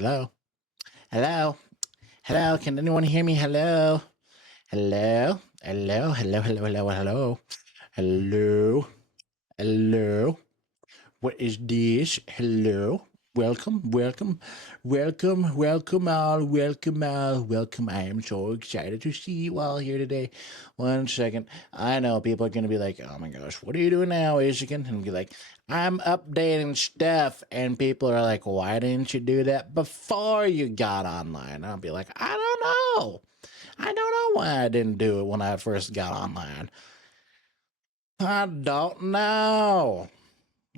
Hello? Hello? Hello? Can anyone hear me? Hello? Hello? Hello? Hello? Hello? Hello? Hello? Hello? Hello? What is this? Hello? Welcome, welcome, welcome, welcome all, welcome all, welcome. I am so excited to see you all here today. One second. I know people are going to be like, oh my gosh, what are you doing now, Ishikin? And be like, I'm updating stuff. And people are like, why didn't you do that before you got online? I'll be like, I don't know. I don't know why I didn't do it when I first got online. I don't know.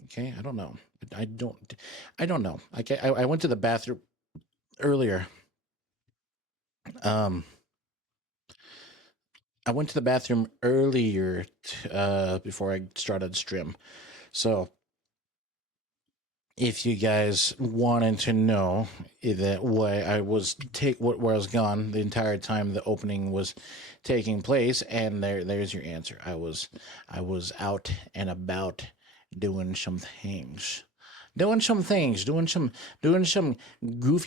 Okay, I don't know. I don't. I don't know. I went to the bathroom earlier. Um, I went to the bathroom earlier before I started stream. So if you guys wanted to know that why I was where I was gone the entire time the opening was taking place, and there's your answer. I was out and about doing some things. Doing some goofy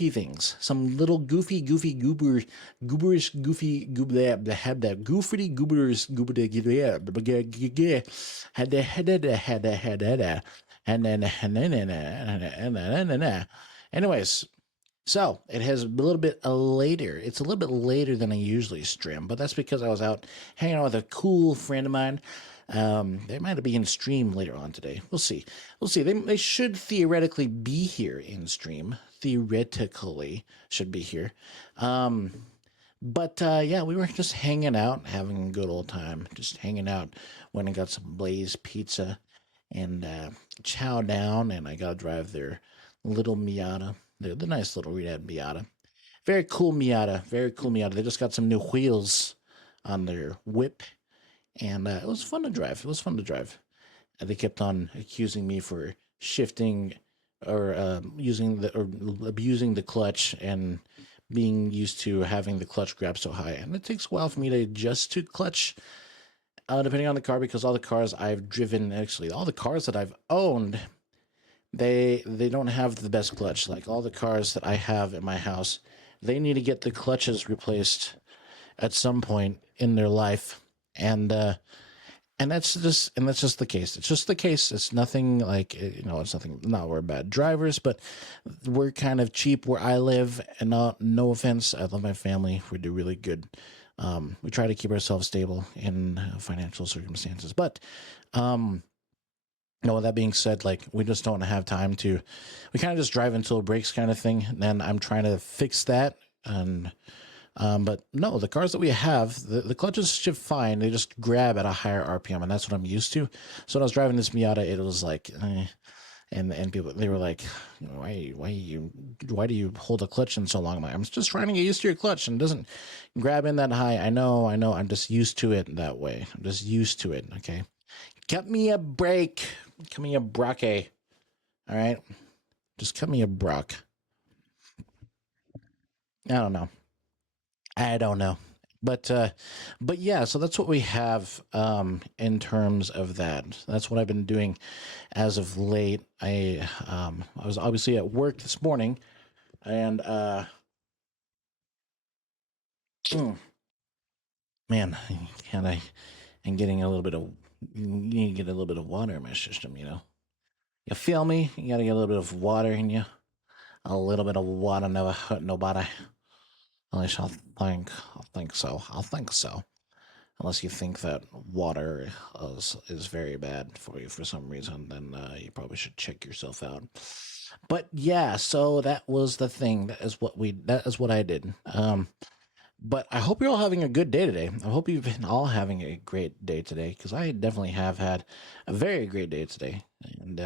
things, some little goofy gooberish that had that goofy goobers had anyways, so it has a little bit later. It's a little bit later than I usually stream, but that's because I was out hanging out with a cool friend of mine. They might be in stream later on today. We'll see. We'll see. They should theoretically be here in stream. Theoretically should be here. But yeah, we were just hanging out, having a good old time. Just hanging out. Went and got some Blaze pizza and chow down, and I got to drive their little Miata. The nice little red Miata. Very cool Miata. Very cool Miata. They just got some new wheels on their whip, and it was fun to drive. It was fun to drive. And they kept on accusing me for shifting or abusing the clutch and being used to having the clutch grab so high. And it takes a while for me to adjust to clutch, depending on the car, because all the cars I've driven, actually, all the cars that I've owned, they don't have the best clutch. Like all the cars that I have in my house, they need to get the clutches replaced at some point in their life, and that's just the case. It's just the case. It's nothing like, it's nothing. Not we're bad drivers, but we're kind of cheap where I live. And no offense, I love my family. We do really good. We try to keep ourselves stable in financial circumstances, but with that being said, like we just don't have time to. We kind of just drive until it breaks, kind of thing. And I'm trying to fix that. And but no, the cars that we have, the clutches shift fine. They just grab at a higher RPM, and that's what I'm used to. So when I was driving this Miata, it was like, and people, they were like, why do you hold a clutch in so long? I'm just trying to get used to your clutch, and it doesn't grab in that high. I know. I'm just used to it that way. I'm just used to it. Okay, cut me a break. Cut me a brake. All right, just cut me a brock. I don't know. But yeah, so that's what we have in terms of that. That's what I've been doing as of late. I was obviously at work this morning, and man, and I'm getting a little bit of, you need to get a little bit of water in my system. You feel me? You gotta get a little bit of water in you. A little bit of water never hurt nobody. At least I'll think so. I'll think so. Unless you think that water is very bad for you for some reason, then you probably should check yourself out. But yeah, so that was the thing. That is what I did. But I hope you're all having a good day today. I hope you've been all having a great day today, because I definitely have had a very great day today. And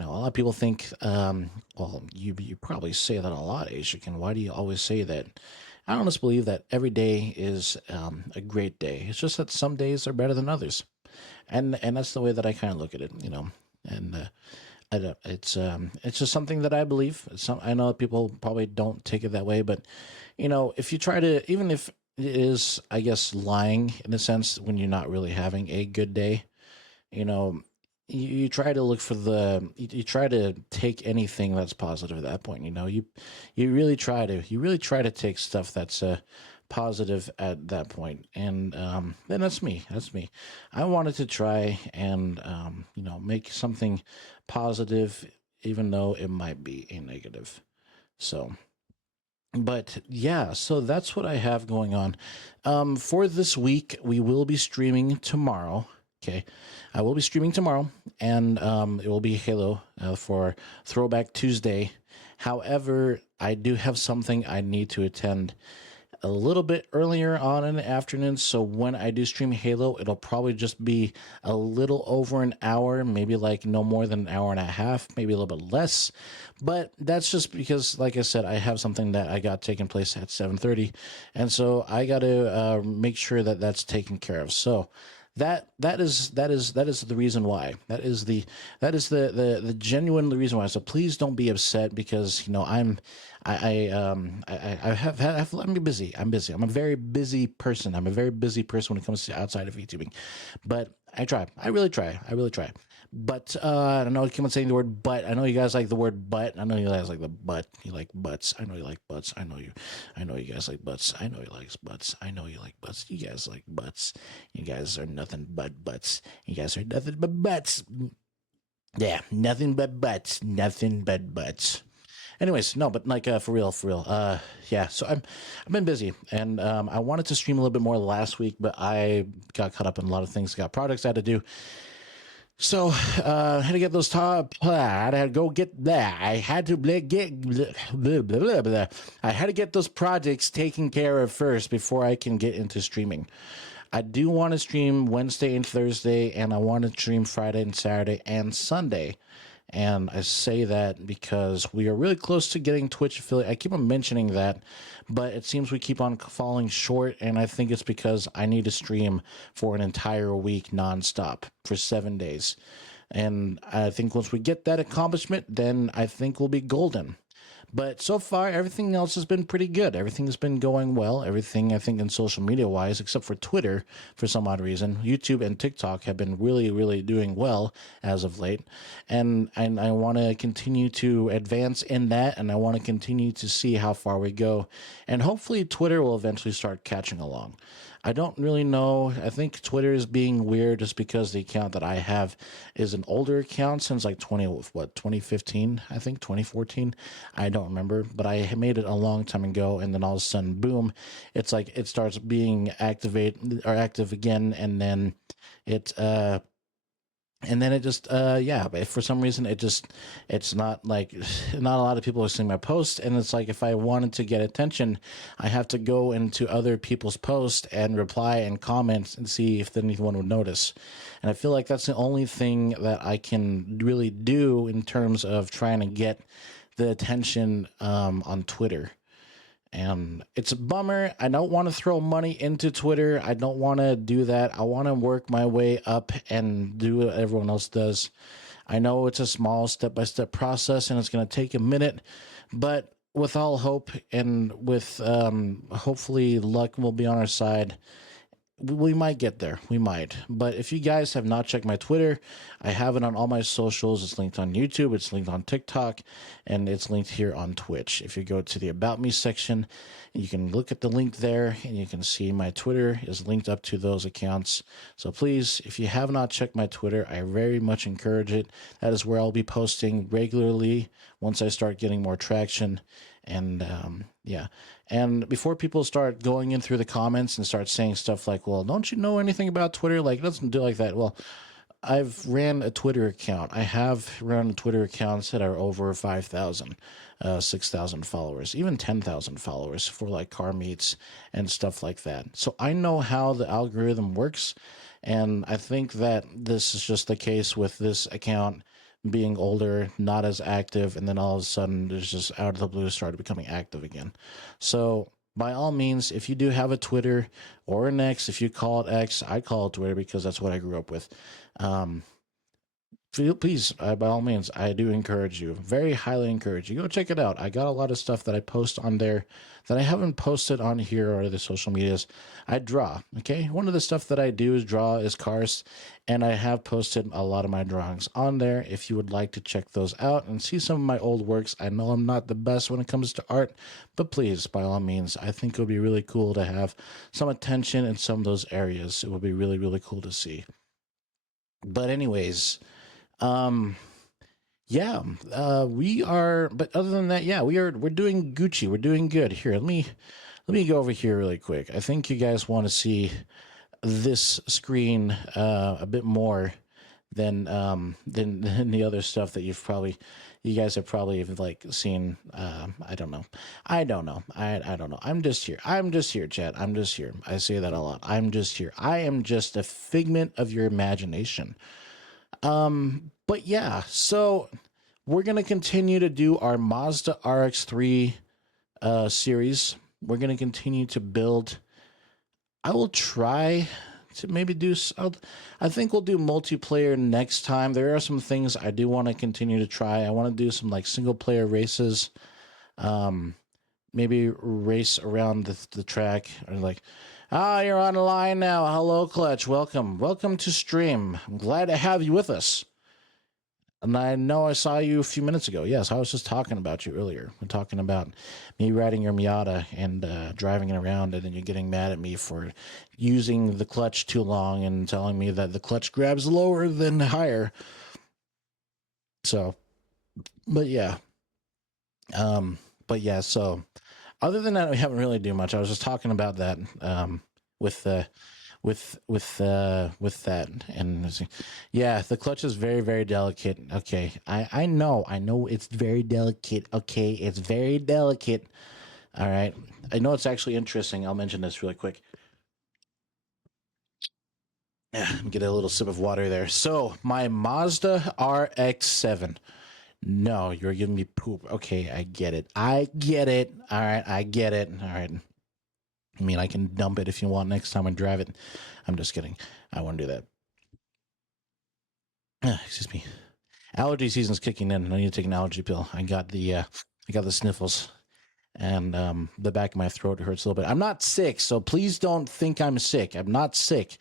a lot of people think, well, you probably say that a lot, Ashikin. Why do you always say that? I honestly believe that every day is a great day. It's just that some days are better than others, and that's the way that I kind of look at it. And I don't, it's just something that I believe. I know people probably don't take it that way, but if you try to, even if it is, I guess, lying in a sense when you're not really having a good day, you know, you try to look for you try to take anything that's positive at that point. You really try to take stuff that's positive at that point. And then that's me. I wanted to try and make something positive, even though it might be a negative. So, but yeah, so that's what I have going on. For this week, we will be streaming tomorrow. Okay, I will be streaming tomorrow, and it will be Halo for Throwback Tuesday. However, I do have something I need to attend a little bit earlier on in the afternoon. So when I do stream Halo, it'll probably just be a little over an hour, maybe like no more than an hour and a half, maybe a little bit less. But that's just because, like I said, I have something that I got taking place at 7:30, and so I got to make sure that that's taken care of. So that is the reason why. That is the genuine reason why. So please don't be upset, because I'm busy. I'm busy. I'm a very busy person. I'm a very busy person when it comes to outside of YouTubing. But I try. I really try. I really try. But I don't know. I keep on saying the word "but." I know you guys like the word "but." I know you guys like the "but." You like butts. I know you like butts. I know you. I know you guys like butts. I know you like butts. I know you like butts. You guys like butts. You guys are nothing but butts. You guys are nothing but butts. Yeah, nothing but butts. Nothing but butts. Anyways, no, but like for real, for real. Yeah. So I've been busy, and I wanted to stream a little bit more last week, but I got caught up in a lot of things. Got projects I had to do. So I had to get those top. I had to go get that. I had to get blah, blah, blah. I had to get those projects taken care of first before I can get into streaming. I do want to stream Wednesday and Thursday, and I want to stream Friday and Saturday and Sunday. And I say that because we are really close to getting Twitch affiliate. I keep on mentioning that, but it seems we keep on falling short. And I think it's because I need to stream for an entire week nonstop for 7 days. And I think once we get that accomplishment, then I think we'll be golden. But so far, everything else has been pretty good. Everything has been going well. Everything, I think, in social media wise, except for Twitter, for some odd reason, YouTube and TikTok have been really, really doing well as of late. And I want to continue to advance in that, and I want to continue to see how far we go. And hopefully, Twitter will eventually start catching along. I don't really know. I think Twitter is being weird just because the account that I have is an older account since like 2015, I think 2014. I don't remember, but I made it a long time ago, and then all of a sudden, boom, it's like it starts being active again, it and then it just yeah, but for some reason it's not like not a lot of people are seeing my post, and it's like if I wanted to get attention, I have to go into other people's posts and reply and comment and see if anyone would notice. And I feel like that's the only thing that I can really do in terms of trying to get the attention on Twitter. And it's a bummer. I don't want to throw money into Twitter. I don't want to do that. I want to work my way up and do what everyone else does. I know it's a small step by step process and it's going to take a minute, but with all hope and with hopefully luck will be on our side, we might get there. We might. But if you guys have not checked my Twitter, I have it on all my socials. It's linked on YouTube, it's linked on TikTok, and it's linked here on Twitch. If you go to the About Me section, you can look at the link there and you can see my Twitter is linked up to those accounts. So please, if you have not checked my Twitter, I very much encourage it. That is where I'll be posting regularly once I start getting more traction. And yeah. And before people start going in through the comments and start saying stuff like, well, don't you know anything about Twitter? Like, it doesn't do like that. Well, I've ran a Twitter account. I have run Twitter accounts that are over 5,000, 6,000 followers, even 10,000 followers for like car meets and stuff like that. So I know how the algorithm works. And I think that this is just the case with this account being older, not as active, and then all of a sudden, there's just out of the blue started becoming active again. So, by all means, if you do have a Twitter or an X, if you call it X, I call it Twitter because that's what I grew up with. Um, please, by all means, I do encourage you, very highly encourage you. Go check it out. I got a lot of stuff that I post on there that I haven't posted on here or the social medias. I draw. Okay, one of the stuff that I do is draw is cars, and I have posted a lot of my drawings on there. If you would like to check those out and see some of my old works, I know I'm not the best when it comes to art, but please, by all means, I think it would be really cool to have some attention in some of those areas. It would be really, really cool to see. But anyways, um, yeah, we are. But other than that, yeah, we're doing Gucci. We're doing good. Here, let me go over here really quick. I think you guys want to see this screen a bit more than the other stuff that you guys have probably like seen. I don't know. I don't know. I don't know. I'm just here. I'm just here, Chad. I'm just here. I say that a lot. I'm just here. I am just a figment of your imagination. But yeah, so we're gonna continue to do our Mazda RX-3 series. We're gonna continue to build. I will try to maybe I think we'll do multiplayer next time. There are some things I do want to continue to try. I want to do some like single player races. Um, Maybe race around the track or like, you're on the line now. Hello, Clutch. Welcome to stream. I'm glad to have you with us. And I know I saw you a few minutes ago. Yes, I was just talking about you earlier. We're talking about me riding your Miata and driving it around, and then you're getting mad at me for using the clutch too long and telling me that the clutch grabs lower than higher. So, but yeah. But yeah, so other than that, we haven't really do much. I was just talking about that with the with that and yeah, the clutch is very, very delicate. Okay, I know it's very delicate. Okay, it's very delicate. All right, I know it's actually interesting. I'll mention this really quick. Yeah, get a little sip of water there. So my Mazda RX-7. No, you're giving me poop. Okay, I get it. I get it. All right, I get it. All right. I mean, I can dump it if you want next time I drive it. I'm just kidding. I won't do that. Excuse me. Allergy season's kicking in. I need to take an allergy pill. I got the sniffles, and the back of my throat hurts a little bit. I'm not sick, so please don't think I'm sick. I'm not sick.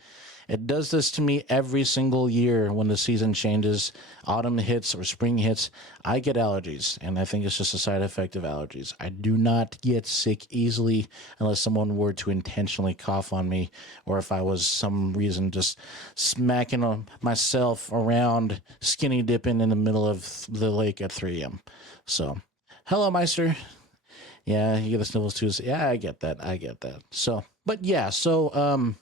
It does this to me every single year when the season changes, autumn hits or spring hits. I get allergies, and I think it's just a side effect of allergies. I do not get sick easily unless someone were to intentionally cough on me, or if I was some reason just smacking myself around, skinny dipping in the middle of the lake at 3 a.m. So, hello, Meister. Yeah, you get the sniffles too. Yeah, I get that. I get that. So, but yeah, so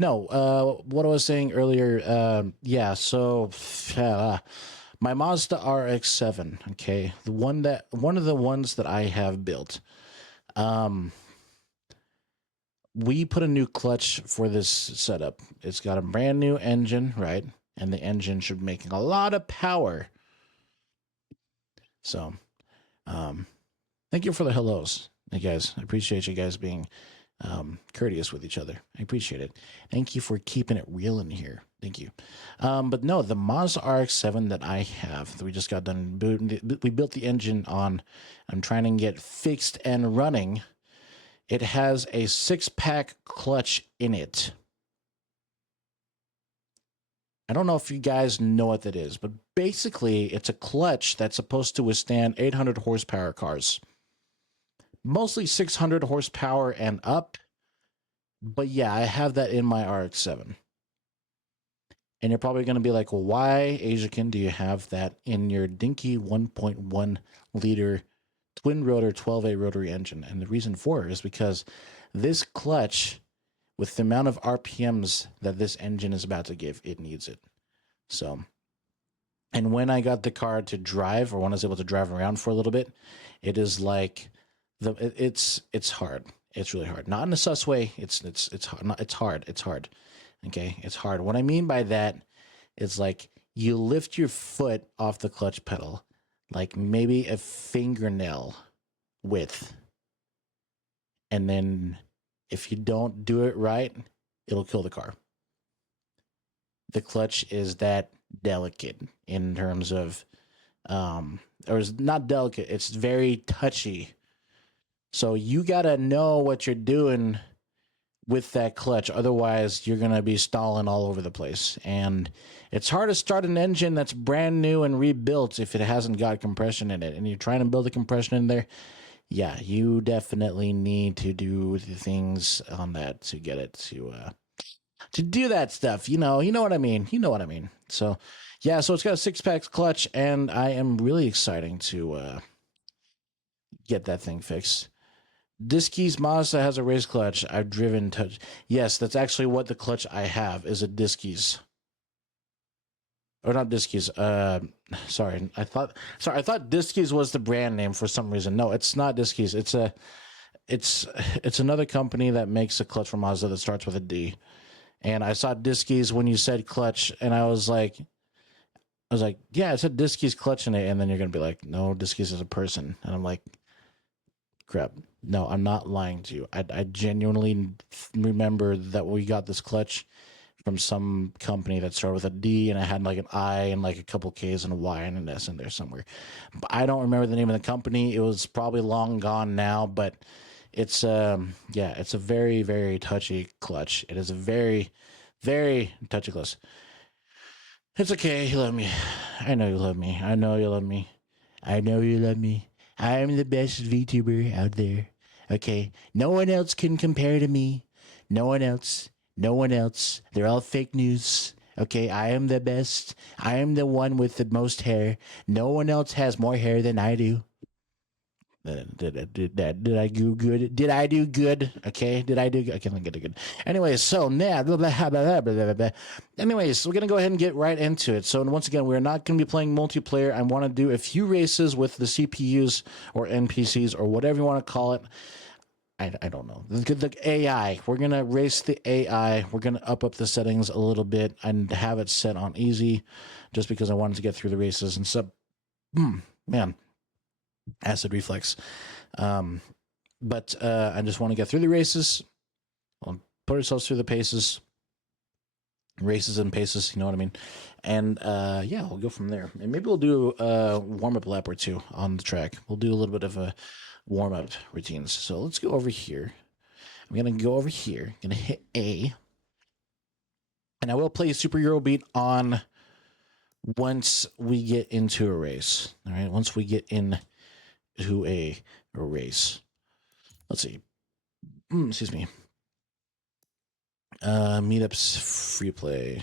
no, what I was saying earlier, yeah, so my Mazda RX-7, okay, one of the ones that I have built. We put a new clutch for this setup. It's got a brand new engine, right? And the engine should be making a lot of power. So, thank you for the hellos, hey guys. I appreciate you guys being courteous with each other. I appreciate it. Thank you for keeping it real in here. Thank you. But no, the Mazda RX-7 that I have, that we just got done, we built the engine on. I'm trying to get fixed and running. It has a 6-pack clutch in it. I don't know if you guys know what that is, but basically it's a clutch that's supposed to withstand 800 horsepower cars. Mostly 600 horsepower and up. But yeah, I have that in my RX-7. And you're probably going to be like, well, why, Asiakin, do you have that in your dinky 1.1 liter twin rotor 12A rotary engine? And the reason for it is because this clutch, with the amount of RPMs that this engine is about to give, it needs it. So, and when I got the car to drive, or when I was able to drive around for a little bit, it is like it's hard. It's really hard. Not in a sus way. It's hard. It's hard. Okay, it's hard. What I mean by that is like you lift your foot off the clutch pedal, like maybe a fingernail width, and then if you don't do it right, it'll kill the car. The clutch is that delicate in terms of, or it's not delicate. It's very touchy. So you gotta know what you're doing with that clutch. Otherwise, you're going to be stalling all over the place. And it's hard to start an engine that's brand new and rebuilt if it hasn't got compression in it. And you're trying to build the compression in there. Yeah, you definitely need to do the things on that to get it to do that stuff. You know what I mean. You know what I mean. So, yeah, so it's got a 6-pack clutch, and I am really excited to get that thing fixed. Diskies Mazda has a race clutch. I've driven touch. Yes, that's actually what the clutch I have is a Diskies. Or not Diskies. Sorry. I thought Diskies was the brand name for some reason. No, it's not Diskies. It's another company that makes a clutch for Mazda that starts with a D. And I saw Diskies when you said clutch, and I was like, yeah, it said Diskies clutch in it, and then you're gonna be like, no, Diskies is a person, and I'm like, crap. No, I'm not lying to you. I genuinely remember that we got this clutch from some company that started with a D, and I had like an I and like a couple K's and a Y and an S in there somewhere. But I don't remember the name of the company. It was probably long gone now, but it's it's a very, very touchy clutch. It is a very, very touchy clutch. It's okay. You love me. I know you love me. I know you love me. I know you love me. I am the best VTuber out there. Okay? No one else can compare to me. No one else. No one else. They're all fake news. Okay? I am the best. I am the one with the most hair. No one else has more hair than I do. Did I do good? Did I do good? Okay, did I do good? I can't get it good. Anyways, so now, anyways, we're gonna go ahead and get right into it. So once again, we're not gonna be playing multiplayer. I want to do a few races with the CPUs or NPCs or whatever you want to call it. I don't know. The AI. We're gonna race the AI. We're gonna up the settings a little bit and have it set on easy, just because I wanted to get through the races and stuff. Man, acid reflex. But I just want to get through the races. We'll put ourselves through the paces, races and paces. You know what I mean? And yeah, we'll go from there. And maybe we'll do a warm up lap or two on the track. We'll do a little bit of a warm up routines. So let's go over here. I'm gonna go over here. Gonna hit A, and I will play Super Euro Beat on once we get into a race. All right, once we get into a race. Let's see. Excuse me. Meetups, free play.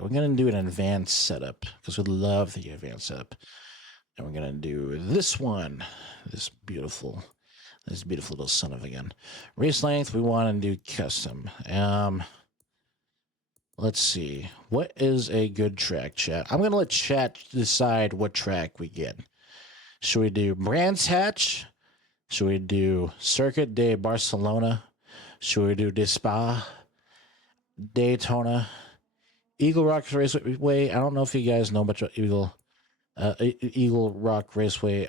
We're gonna do an advanced setup because we love the advanced setup, and we're gonna do this one. This beautiful little son of a gun. Race length. We want to do custom. Let's see. What is a good track, chat? I'm gonna let chat decide what track we get. Should we do Brands Hatch? Should we do Circuit de Barcelona? Should we do Dispa? Daytona? Eagle Rock Raceway. I don't know if you guys know much about Eagle Rock Raceway.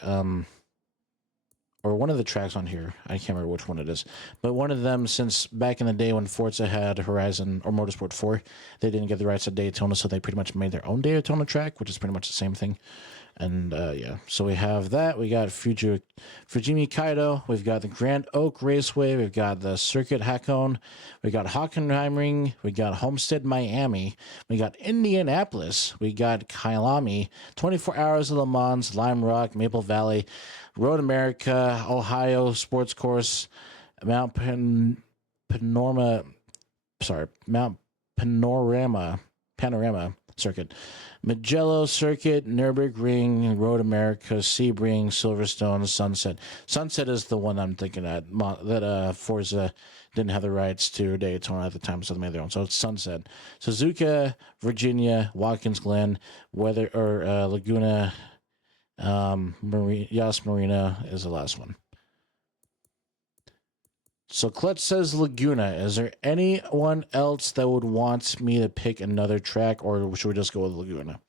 Or one of the tracks on here. I can't remember which one it is. But one of them, since back in the day when Forza had Horizon or Motorsport 4, they didn't get the rights to Daytona, so they pretty much made their own Daytona track, which is pretty much the same thing. And yeah, so we have that. We got Fujimi Kaido. We've got the Grand Oak Raceway. We've got the Circuit Hakone. We got Hockenheimring. We got Homestead, Miami. We got Indianapolis. We got Kyalami. 24 Hours of Le Mans, Lime Rock, Maple Valley, Road America, Ohio Sports Course, Mount Panorama Circuit, Mugello Circuit, Nürburgring, Road America, Sebring, Silverstone, Sunset. Sunset is the one I'm thinking at, that Forza didn't have the rights to Daytona at the time, so they made their own. So it's Sunset. Suzuka, Virginia, Watkins Glen, Laguna, Yas Marina is the last one. So Klutz says Laguna. Is there anyone else that would want me to pick another track, or should we just go with Laguna?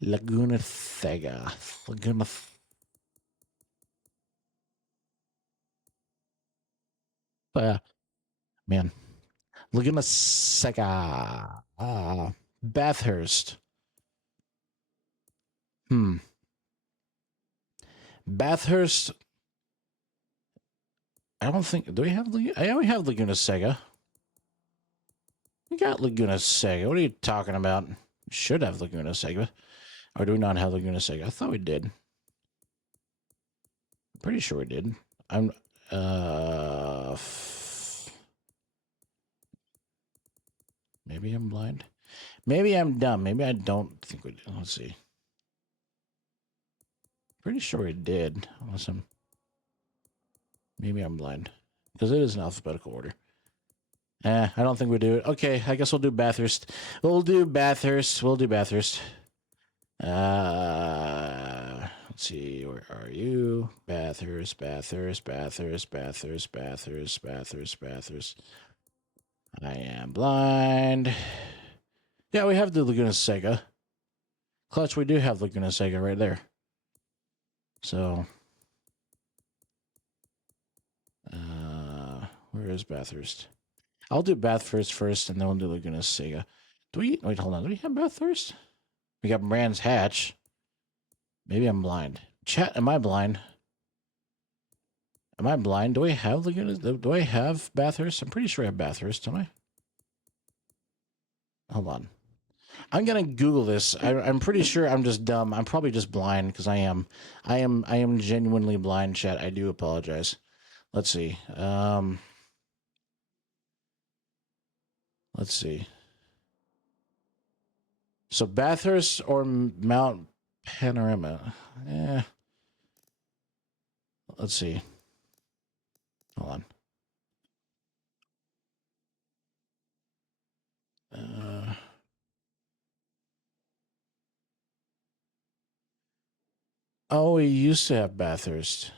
Laguna Thega. Man. Laguna Seca. Bathurst. Bathurst. I don't think. Do we have Laguna? Yeah, we have Laguna Seca. We got Laguna Seca. What are you talking about? We should have Laguna Seca. Or do we not have Laguna Seca? I thought we did. Pretty sure we did. I'm maybe I'm blind. Maybe I'm dumb. Maybe I don't think we did. Let's see. Pretty sure we did. Unless maybe I'm blind. Because it is in alphabetical order. I don't think we do it. Okay, I guess we'll do Bathurst. We'll do Bathurst. Let's see, where are you? Bathurst. I am blind. Yeah, we have the Laguna Seca. Clutch, we do have Laguna Seca right there. So, where is Bathurst? I'll do Bathurst first, and then we'll do Laguna Seca. Wait, hold on. Do we have Bathurst? We got Brands Hatch. Maybe I'm blind. Chat, am I blind? Am I blind? Do I have Laguna? Do I have Bathurst? I'm pretty sure I have Bathurst, don't I? Hold on. I'm gonna Google this. I'm pretty sure I'm just dumb. I'm probably just blind because I am. I am genuinely blind, chat. I do apologize. Let's see. Let's see. So Bathurst or Mount Panorama? Let's see. Hold on. Oh, we used to have Bathurst.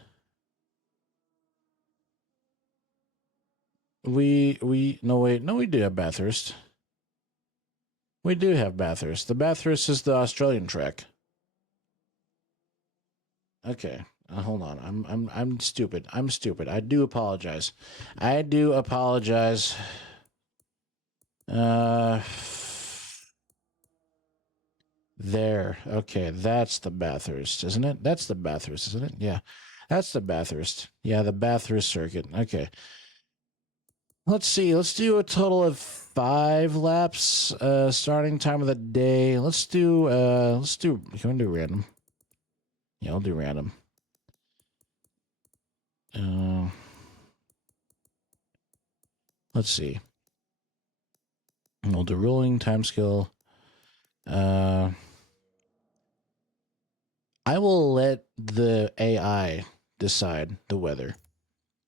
We do have Bathurst. We do have Bathurst. The Bathurst is the Australian track. Okay. Hold on. I'm stupid. I'm stupid. I do apologize. I do apologize. There. Okay, that's the Bathurst, isn't it? That's the Bathurst, isn't it? Yeah. That's the Bathurst. Yeah, the Bathurst circuit. Okay. Let's see. Let's do a total of 5 laps. Starting time of the day. Let's do can we do random? Yeah, I'll do random. Let's see. We'll do rolling time skill. I will let the AI decide the weather.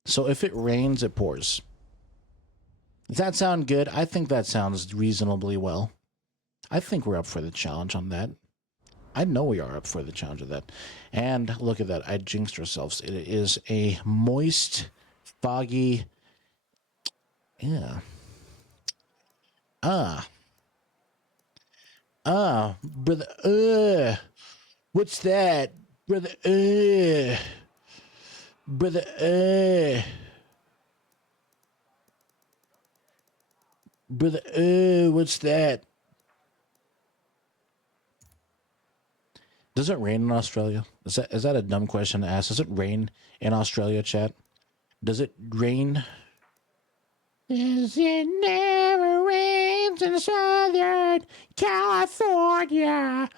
So if it rains, it pours. Does that sound good? I think that sounds reasonably well. I think we're up for the challenge on that. I know we are up for the challenge of that. And look at that. I jinxed ourselves. It is a moist, foggy. Yeah. Brother. What's that? Brother. Brother. Brother. What's that? Does it rain in Australia? Is that a dumb question to ask? Does it rain in Australia, chat? Does it rain? Yes, it never rains in Southern California.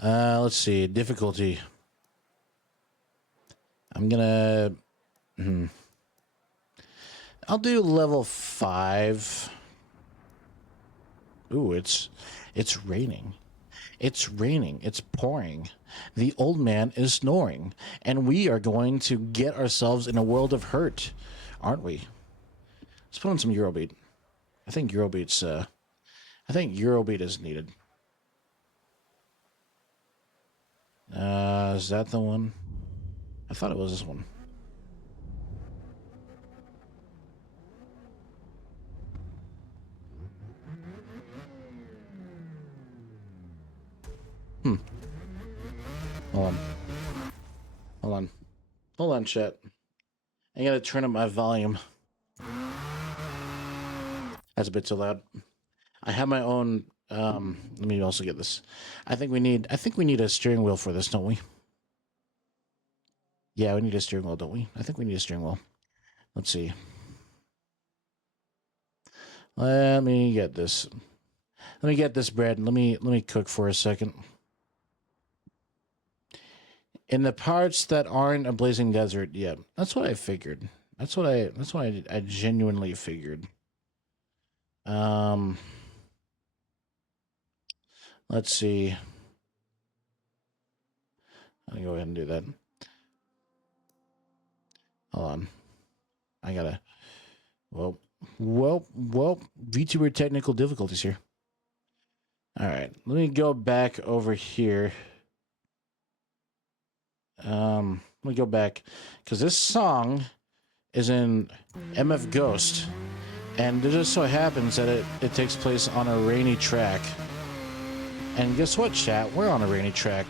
Let's see. Difficulty. I'm gonna. I'll do level 5. Ooh, it's raining. It's raining. It's pouring. The old man is snoring. And we are going to get ourselves in a world of hurt, aren't we? Let's put on some Eurobeat. I think Eurobeat is needed. Is that the one? I thought it was this one. Hold on, chat. I gotta turn up my volume. That's a bit too loud. I have my own. Let me also get this. I think we need a steering wheel for this, don't we? Yeah, we need a steering wheel, don't we? I think we need a steering wheel. Let's see. Let me get this. Let me get this bread. Let me cook for a second. In the parts that aren't a blazing desert, yeah, that's what I figured. That's what I genuinely figured. Let's see. I'll go ahead and do that. Hold on. I gotta. Well, VTuber technical difficulties here. All right, let me go back over here. Let me go back because this song is in MF Ghost, and it just so happens that it takes place on a rainy track. And guess what, chat? We're on a rainy track.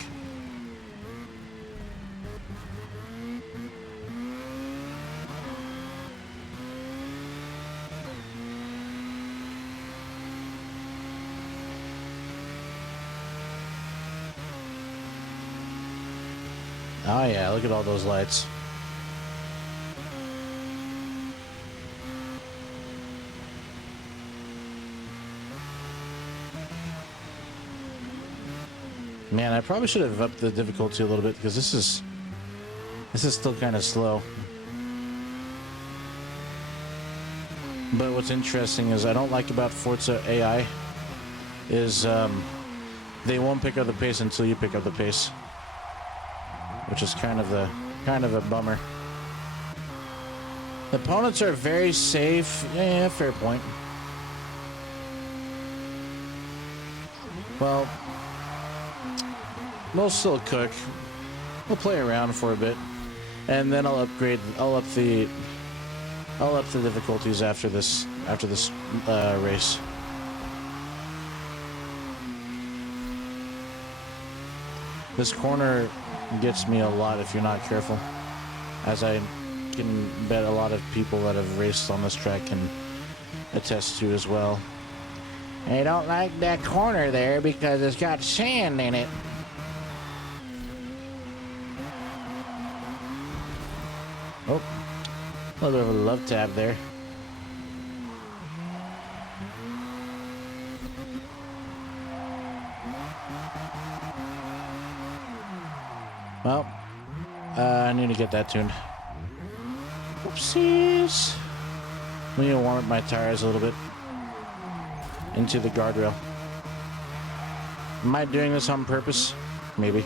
Oh yeah, look at all those lights. Man, I probably should have upped the difficulty a little bit because this is still kind of slow. But what's interesting is I don't like about Forza AI is they won't pick up the pace until you pick up the pace, which is kind of a bummer. The opponents are very safe. Yeah, fair point. Well, we'll still cook. We'll play around for a bit, and then I'll up the I'll up the difficulties after this race. This corner gets me a lot if you're not careful, as I can bet a lot of people that have raced on this track can attest to as well. I don't like that corner there because it's got sand in it. Oh, a little bit of a love tap there. Well, I need to get that tuned. Oopsies. I need to warm up my tires a little bit into the guardrail. Am I doing this on purpose? Maybe.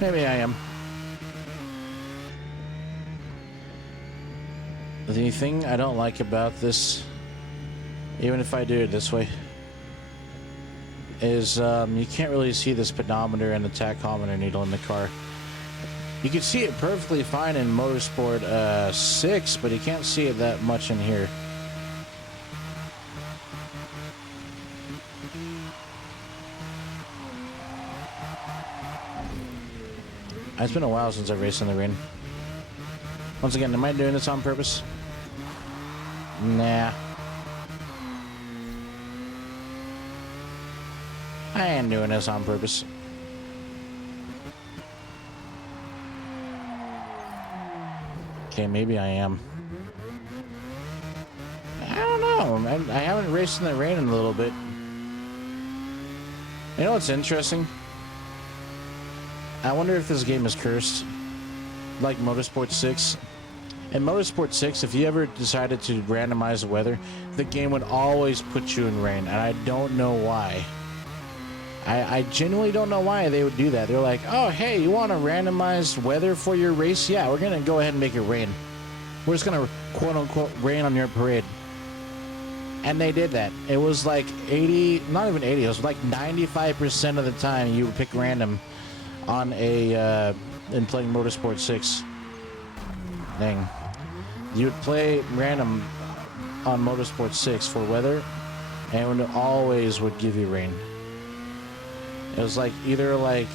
Maybe I am. The thing I don't like about this, even if I do it this way, is you can't really see the speedometer and the tachometer needle in the car. You can see it perfectly fine in Motorsport 6, but you can't see it that much in here. It's been a while since I've raced in the rain. Once again, am I doing this on purpose? Nah. I ain't doing this on purpose. Okay, maybe I am. I don't know. I haven't raced in the rain in a little bit. You know what's interesting? I wonder if this game is cursed. Like Motorsport 6. In Motorsport 6, if you ever decided to randomize the weather, the game would always put you in rain, and I don't know why. I genuinely don't know why they would do that. They're like, oh, hey, you want to randomize weather for your race? Yeah, we're going to go ahead and make it rain. We're just going to, quote-unquote, rain on your parade. And they did that. It was like 80, not even 80, it was like 95% of the time you would pick random on in playing Motorsport 6. Dang. You would play random on Motorsport 6 for weather, and it always would give you rain. It was like either like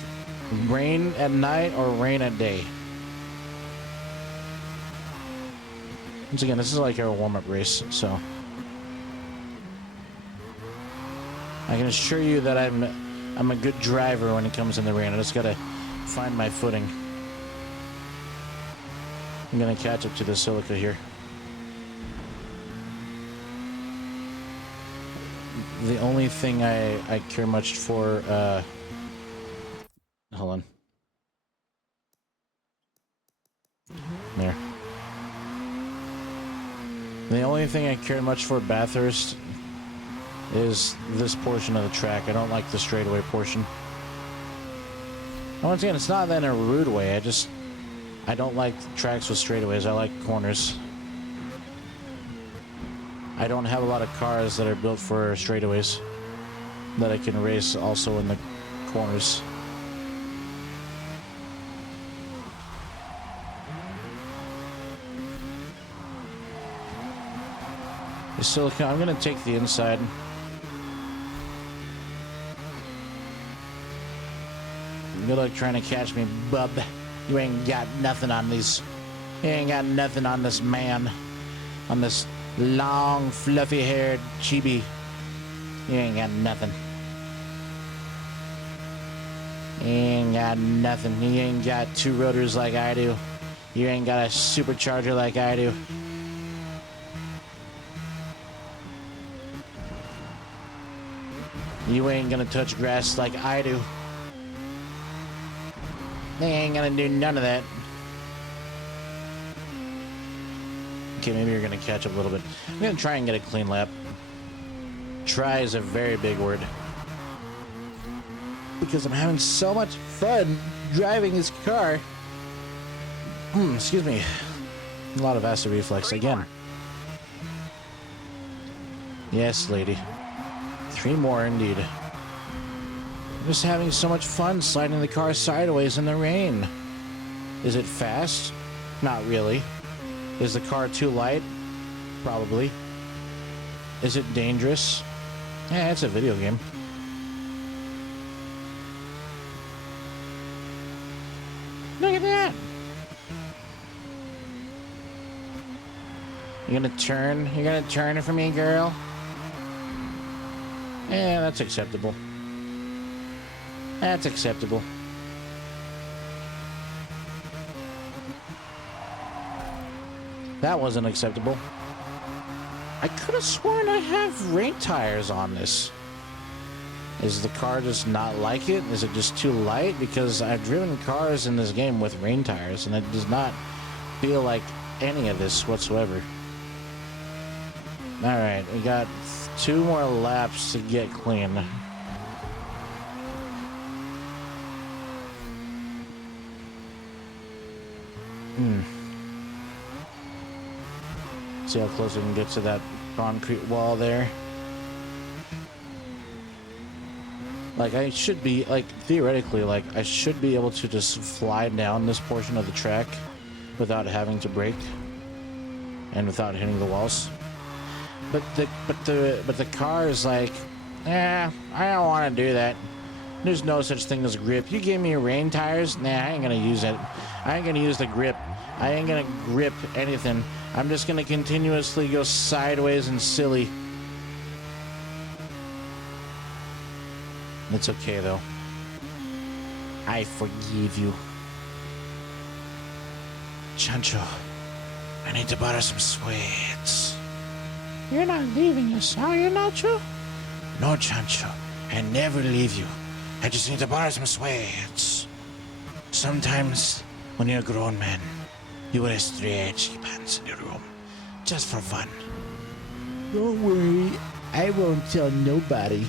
rain at night or rain at day. Once again, this is like our warm-up race, so I can assure you that I'm a good driver when it comes in the rain. I just gotta find my footing. I'm gonna catch up to the silica here. The only thing I care much for, hold on. There. The only thing I care much for Bathurst is this portion of the track. I don't like the straightaway portion. Once again, it's not that in a rude way. I don't like tracks with straightaways. I like corners. I don't have a lot of cars that are built for straightaways that I can race also in the corners. The silica, I'm going to take the inside. Good luck trying to catch me, bub. You ain't got nothing on these. You ain't got nothing on this man. On this long, fluffy-haired chibi. You ain't got nothing. You ain't got nothing. You ain't got two rotors like I do. You ain't got a supercharger like I do. You ain't gonna touch grass like I do. They ain't gonna do none of that. Okay, maybe you're gonna catch up a little bit. I'm gonna try and get a clean lap. Try is a very big word. Because I'm having so much fun driving this car. Excuse me. A lot of acid reflex again. Yes, lady. 3 more indeed. I'm just having so much fun sliding the car sideways in the rain. Is it fast? Not really. Is the car too light? Probably. Is it dangerous? Yeah, it's a video game. Look at that. You gonna turn? You gonna turn for me, girl? Yeah, that's acceptable. That's acceptable. That wasn't acceptable. I could have sworn I have rain tires on this. Is the car just not like it? Is it just too light? Because I've driven cars in this game with rain tires, and it does not feel like any of this whatsoever. Alright, we got 2 more laps to get clean. See how close we can get to that concrete wall there. Like, I should be, like, theoretically, like, I should be able to just fly down this portion of the track without having to brake and without hitting the walls. But the car is like, I don't want to do that. There's no such thing as grip. You gave me rain tires? Nah, I ain't gonna use it. I ain't gonna use the grip. I ain't gonna grip anything. I'm just gonna continuously go sideways and silly. It's okay though. I forgive you. Chancho, I need to borrow some sweets. You're not leaving us, are you, Nacho? No, Chancho. I never leave you. I just need to borrow some sweets. Sometimes, when you're a grown man, you wear stretchy pants in your room. Just for fun. Don't worry. I won't tell nobody.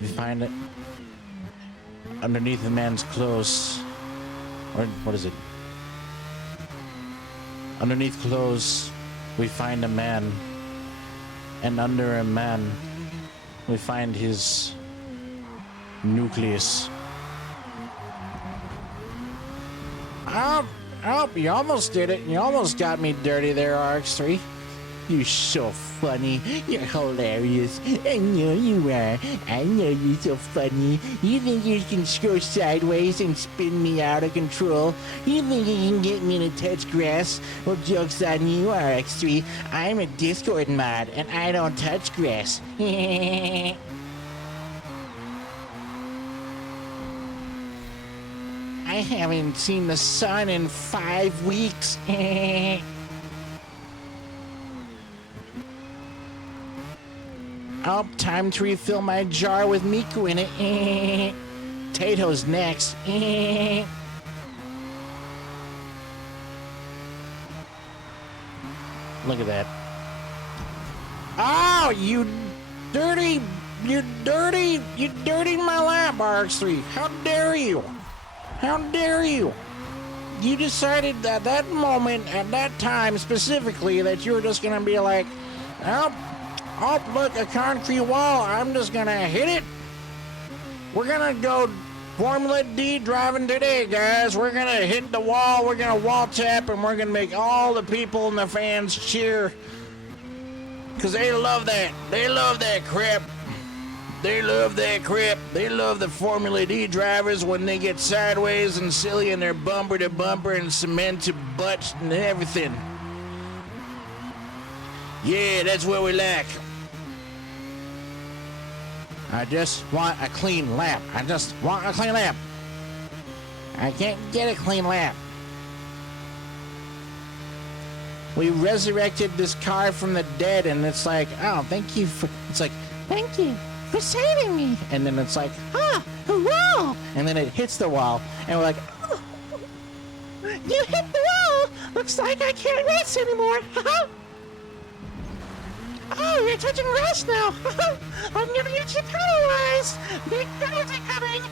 You find it underneath a man's clothes. Or what is it? Underneath clothes, we find a man. And under a man, we find his nucleus. Oh, you almost did it. You almost got me dirty there, RX3. You're so funny. You're hilarious. I know you are. I know you're so funny. You think you can go sideways and spin me out of control? You think you can get me to touch grass? Well, joke's on you, RX3. I'm a Discord mod, and I don't touch grass. I haven't seen the sun in 5 weeks. Oh, time to refill my jar with Miku in it. Tato's next. Look at that. Oh, you dirty my lap, RX3. How dare you? How dare you? You decided at that moment, at that time specifically, that you were just gonna be like, oh, look, a concrete wall. I'm just gonna hit it. We're gonna go Formula D driving today, guys. We're gonna hit the wall. We're gonna wall tap, and we're gonna make all the people and the fans cheer. Because they love that. They love that crap. They love that crap. They love the Formula D drivers when they get sideways and silly and they're bumper to bumper and cement to butts and everything. Yeah, that's what we like. I just want a clean lap. I just want a clean lap. I can't get a clean lap. We resurrected this car from the dead, and it's like, oh, thank you for... It's like, thank you for saving me. And then it's like, a wall. And then it hits the wall, and we're like, oh, you hit the wall. Looks like I can't race anymore. Oh, you're touching grass now. I'm gonna get you penalized. Big penalty coming.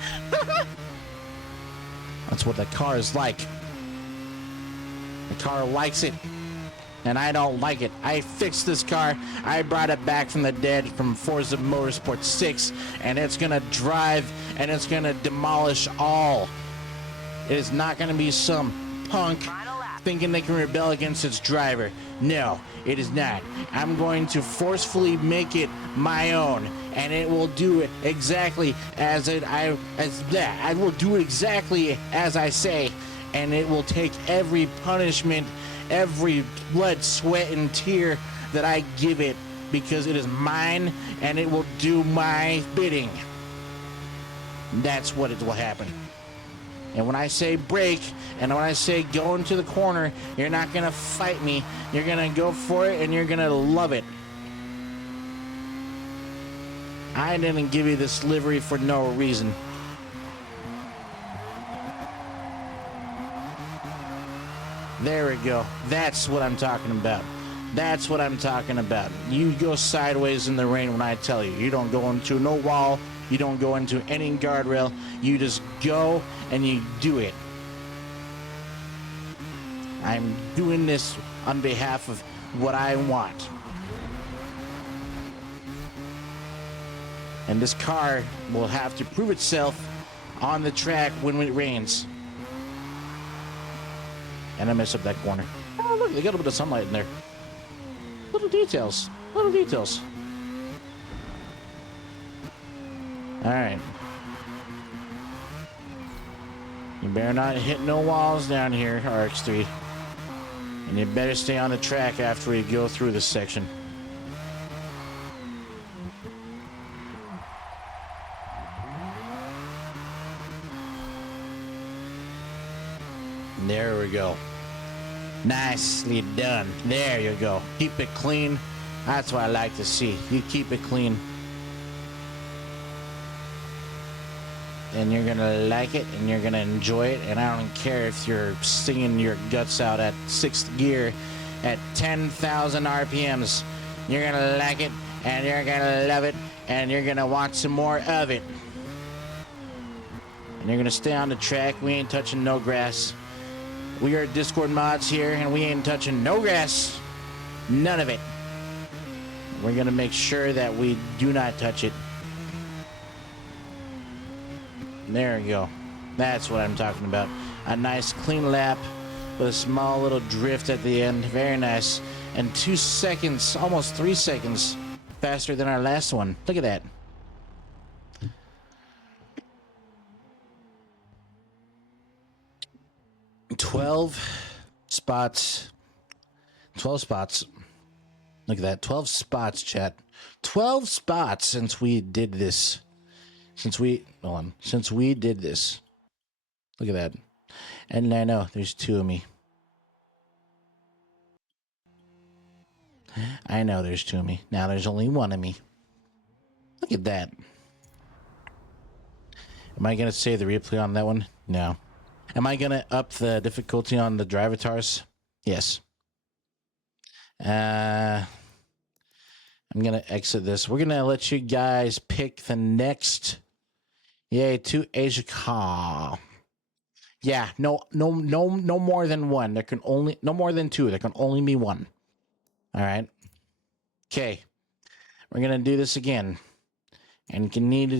That's what the car is like. The car likes it. and I don't like it. I fixed this car. I brought it back from the dead from Forza Motorsport 6, and it's gonna drive and it's gonna demolish all. It is not gonna be some punk thinking they can rebel against its driver. No, it is not. I'm going to forcefully make it my own, and it will do it exactly I will do it exactly as I say, and it will take every punishment, every blood, sweat, and tear that I give it, because it is mine, and it will do my bidding. That's what it will happen. And when I say brake, and when I say go into the corner, you're not going to fight me. You're going to go for it, and you're going to love it. I didn't give you this livery for no reason. There we go. That's what I'm talking about. That's what I'm talking about. You go sideways in the rain when I tell you. You don't go into no wall. You don't go into any guardrail. You just go and you do it. I'm doing this on behalf of what I want. And this car will have to prove itself on the track when it rains. And I mess up that corner. Oh, look, they got a bit of sunlight in there. Little details. Little details. All right. You better not hit no walls down here, RX3. And you better stay on the track after we go through this section. There we go. Nicely done. There you go. Keep it clean. That's what I like to see. You keep it clean. And you're gonna like it, and you're gonna enjoy it, and I don't care if you're singing your guts out at 6th gear at 10,000 RPMs. You're gonna like it, and you're gonna love it, and you're gonna want some more of it. And you're gonna stay on the track. We ain't touching no grass. We are Discord mods here, and we ain't touching no grass. None of it. We're gonna make sure that we do not touch it. There we go. That's what I'm talking about. A nice clean lap with a small little drift at the end. Very nice. And 2 seconds, almost 3 seconds faster than our last one. Look at that. $12 spots. 12 spots. Look at that. 12 spots, chat. 12 spots since we did this. Since we did this. Look at that. And I know there's 2 of me. I know there's 2 of me. Now there's only 1 of me. Look at that. Am I going to save the replay on that one? No. Am I going to up the difficulty on the drivatars? Yes. I'm going to exit this. We're going to let you guys pick the next. Yay, 2 Asia car. Yeah, no more than 1. There can only no more than 2. There can only be 1. All right. Okay. We're going to do this again. And I need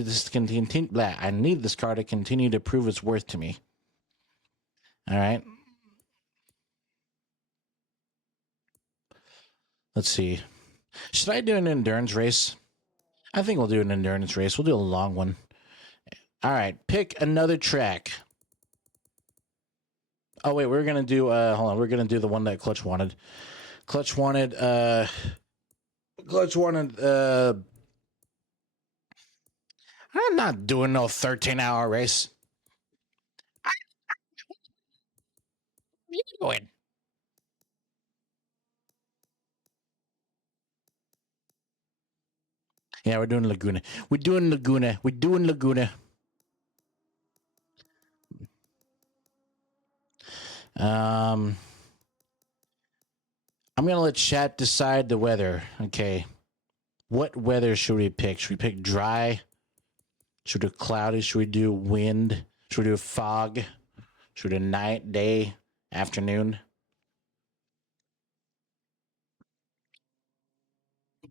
this car to continue to prove its worth to me. All right. Let's see. Should I do an endurance race? I think we'll do an endurance race. We'll do a long one. All right. Pick another track. Oh, wait. We're going to do, hold on. We're going to do the one that Clutch wanted. Clutch wanted, I'm not doing no 13-hour race. What are you doing? Yeah, we're doing Laguna. We're doing Laguna. I'm going to let chat decide the weather. Okay. What weather should we pick? Should we pick dry? Should we do cloudy? Should we do wind? Should we do fog? Should we do night, day, afternoon?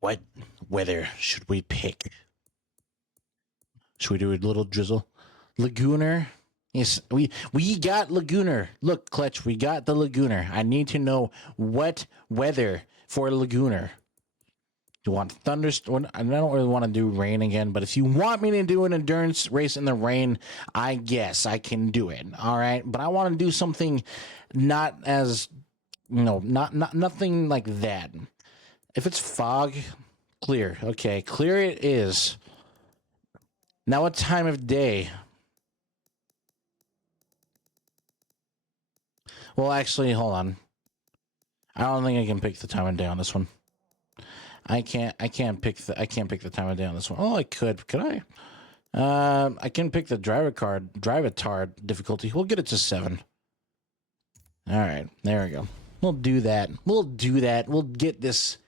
What weather should we pick? Should we do a little drizzle? Lagooner? Yes, we got Lagooner. Look, Clutch, we got the Lagooner. I need to know what weather for Lagooner. Do you want thunderstorm? I don't really want to do rain again, but if you want me to do an endurance race in the rain, I guess I can do it. All right, but I want to do something not as, nothing like that. If it's fog, clear. Okay, clear it is. Now, what time of day? Well, actually, hold on. I don't think I can pick the time of day on this one. I can't pick the time of day on this one. Oh, I could. Could I? I can pick the drive-a-tar difficulty. We'll get it to 7. All right, there we go. We'll do that. We'll get this.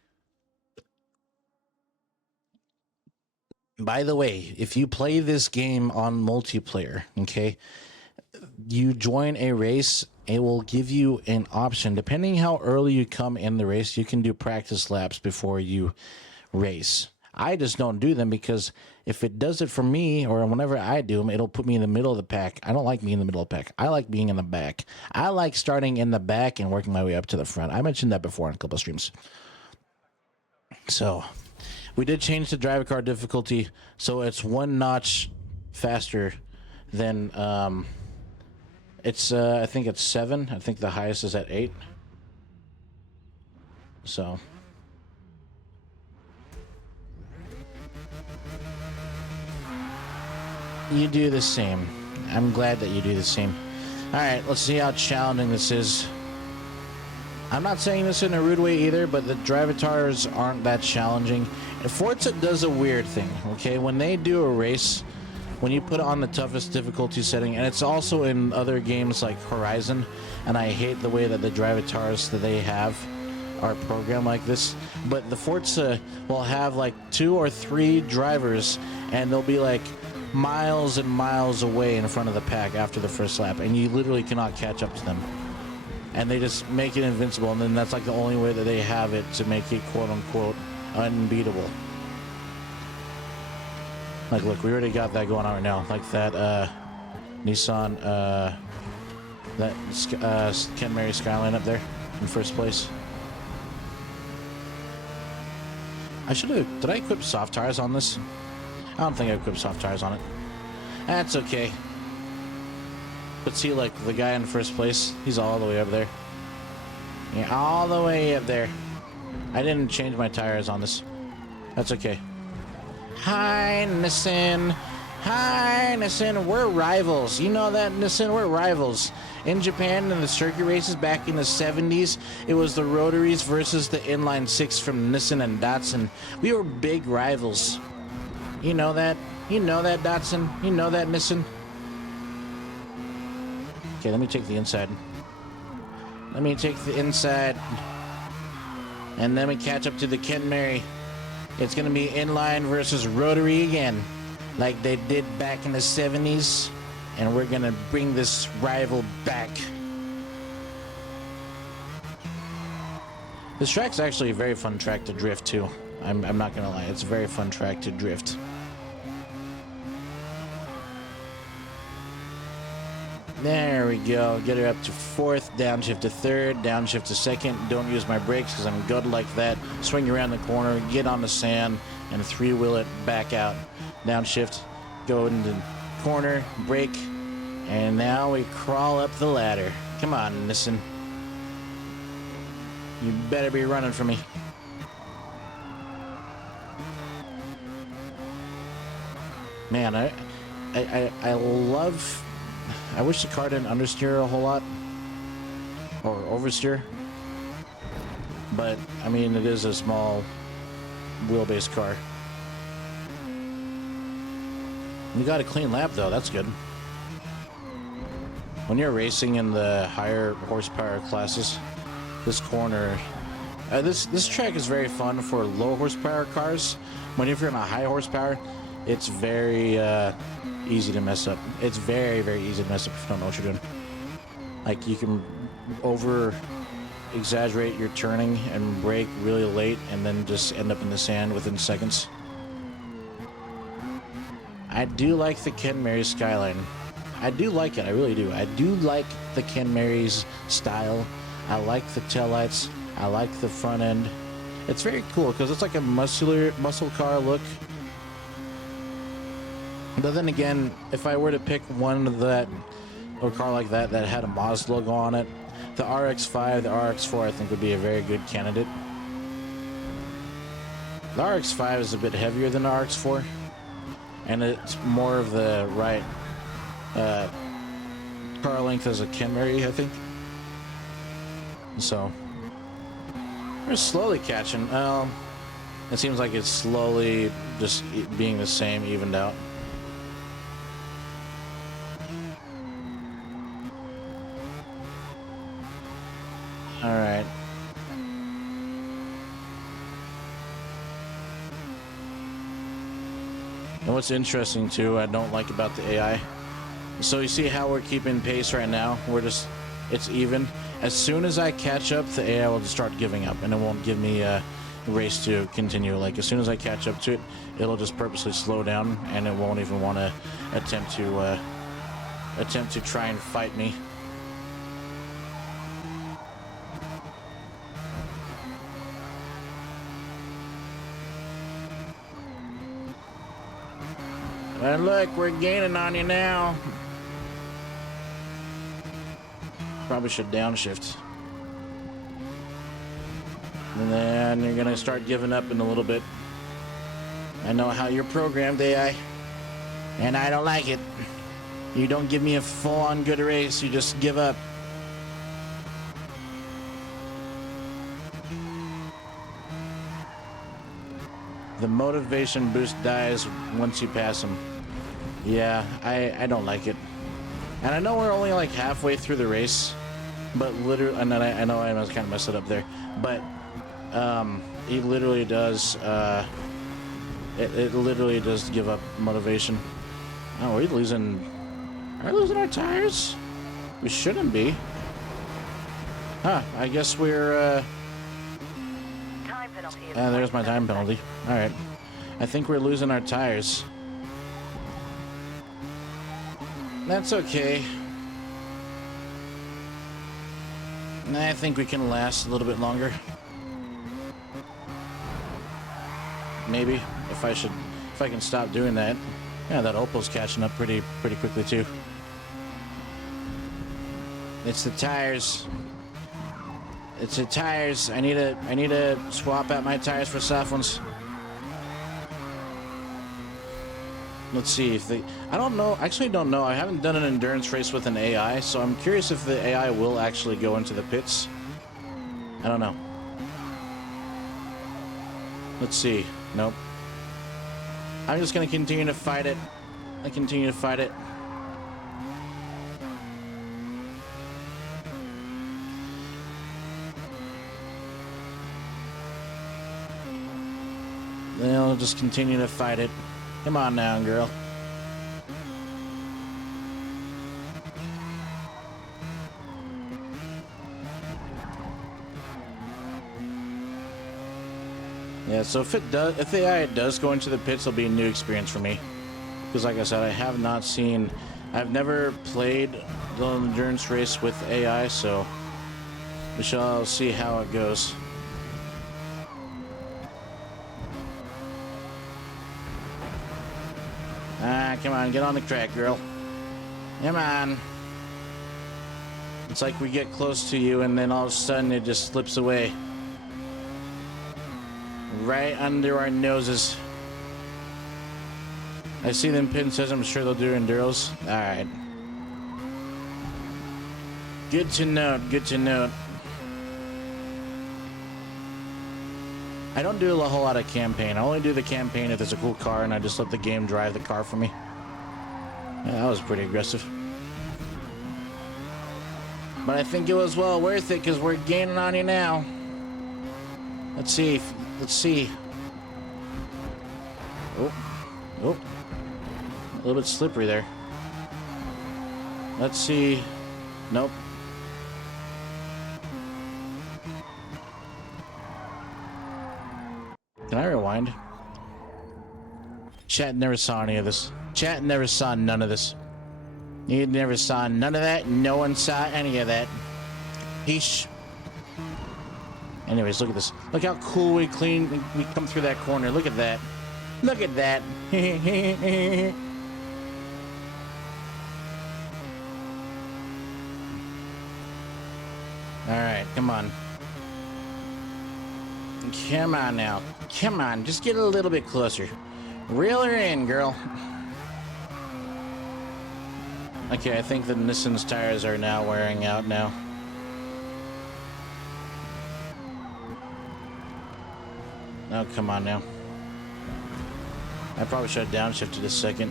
By the way, if you play this game on multiplayer, okay, you join a race, it will give you an option. Depending how early you come in the race, you can do practice laps before you race. I just don't do them because if it does it for me or whenever I do them, it'll put me in the middle of the pack. I don't like being in the middle of the pack. I like being in the back. I like starting in the back and working my way up to the front. I mentioned that before in a couple of streams. So we did change the driver car difficulty, so it's 1 notch faster than it's I think it's 7. I think the highest is at 8. So you do the same. I'm glad that you do the same. All right, let's see how challenging this is. I'm not saying this in a rude way either, but the drivatars aren't that challenging. Forza does a weird thing, okay? When they do a race, when you put it on the toughest difficulty setting, and it's also in other games like Horizon, and I hate the way that the drivatars that they have are programmed like this, but the Forza will have like 2 or 3 drivers, and they'll be like miles and miles away in front of the pack after the first lap, and you literally cannot catch up to them. And they just make it invincible, and then that's like the only way that they have it to make it quote-unquote unbeatable. Like, look, we already got that going on right now. Like that Nissan, that Ken Mary Skyline up there in first place. I should have... Did I equip soft tires on this? I don't think I equipped soft tires on it. That's okay. But see, like, the guy in first place, he's all the way up there. Yeah, all the way up there. I didn't change my tires on this. That's okay. Hi, Nissan. Hi, Nissan. We're rivals. You know that, Nissan? We're rivals. In Japan, in the circuit races back in the 70s, it was the Rotaries versus the Inline 6 from Nissan and Datsun. We were big rivals. You know that? You know that, Datsun? You know that, Nissan? Okay, let me take the inside. Let me take the inside. And then we catch up to the Ken Mary. It's going to be inline versus rotary again, like they did back in the 70s. And we're going to bring this rival back. This track's actually a very fun track to drift, too. I'm not going to lie. It's a very fun track to drift. There we go. Get her up to 4th, downshift to 3rd, downshift to 2nd. Don't use my brakes because I'm good like that. Swing around the corner, get on the sand, and 3-wheel it back out. Downshift, go into the corner, brake, and now we crawl up the ladder. Come on, Nissan. You better be running for me. Man, I love... I wish the car didn't understeer a whole lot. Or oversteer. But, I mean, it is a small wheelbase car. You got a clean lap, though. That's good. When you're racing in the higher horsepower classes, this corner... this track is very fun for low horsepower cars. When if you're in a high horsepower, it's very... easy to mess up. It's very, very easy to mess up if you don't know what you're doing. Like, you can exaggerate your turning and brake really late and then just end up in the sand within seconds. I do like the Ken Mary Skyline. I do like it, I really do. I do like the Ken Mary's style. I like the taillights. I like the front end. It's very cool because it's like a muscle car look. But then again, if I were to pick one or car like that had a Mazda logo on it, the RX-5, the RX-4, I think would be a very good candidate. The RX-5 is a bit heavier than the RX-4, and it's more of the right car length as a Ken Mary, I think. So we're slowly catching. It seems like it's slowly just being the same, evened out. All right. And what's interesting too, I don't like about the AI. So you see how we're keeping pace right now? It's even. As soon as I catch up, the AI will just start giving up, and it won't give me a race to continue. Like as soon as I catch up to it, it'll just purposely slow down, and it won't even want to attempt to try and fight me. And look, we're gaining on you now. Probably should downshift. And then you're gonna start giving up in a little bit. I know how you're programmed, AI, and I don't like it. You don't give me a full-on good race, you just give up. The motivation boost dies once you pass him. Yeah, I don't like it. And I know we're only like halfway through the race, but literally, and I know I was kind of messed it up there, but he literally does, it literally does give up motivation. Oh, are we losing our tires? We shouldn't be. Huh, I guess we're, Time penalty. there's my time penalty. All right. I think we're losing our tires. That's okay. I think we can last a little bit longer. Maybe if I can stop doing that. Yeah, that Opal's catching up pretty quickly too. It's the tires. It's the tires. I need to swap out my tires for soft ones. Let's see if I don't know. Actually, don't know. I haven't done an endurance race with an AI, so I'm curious if the AI will actually go into the pits. I don't know. Let's see. Nope. I'm just gonna continue to fight it. I continue to fight it. Then I'll just continue to fight it. Come on now, girl. Yeah, so if the AI does go into the pits, it'll be a new experience for me. Because like I said, I've never played the endurance race with AI, so we shall see how it goes. Ah, come on, get on the track, girl. Come on. It's like we get close to you and then all of a sudden it just slips away. Right under our noses. I see them pin says I'm sure they'll do enduros. Alright. Good to note, good to note. I don't do a whole lot of campaign. I only do the campaign if it's a cool car and I just let the game drive the car for me. Yeah, that was pretty aggressive. But I think it was well worth it because we're gaining on you now. Let's see. Let's see. Oh. Oh. A little bit slippery there. Let's see. Nope. Can I rewind? Chat never saw any of this. Chat never saw none of this. You never saw none of that. No one saw any of that. Heesh. Anyways, look at this. Look how cool we come through that corner. Look at that. Look at that. All right, come on. Come on now. Come on, just get a little bit closer. Reel her in, girl. Okay, I think the Nissan's tires are now wearing out now. Oh, come on now. I probably should have downshifted a second.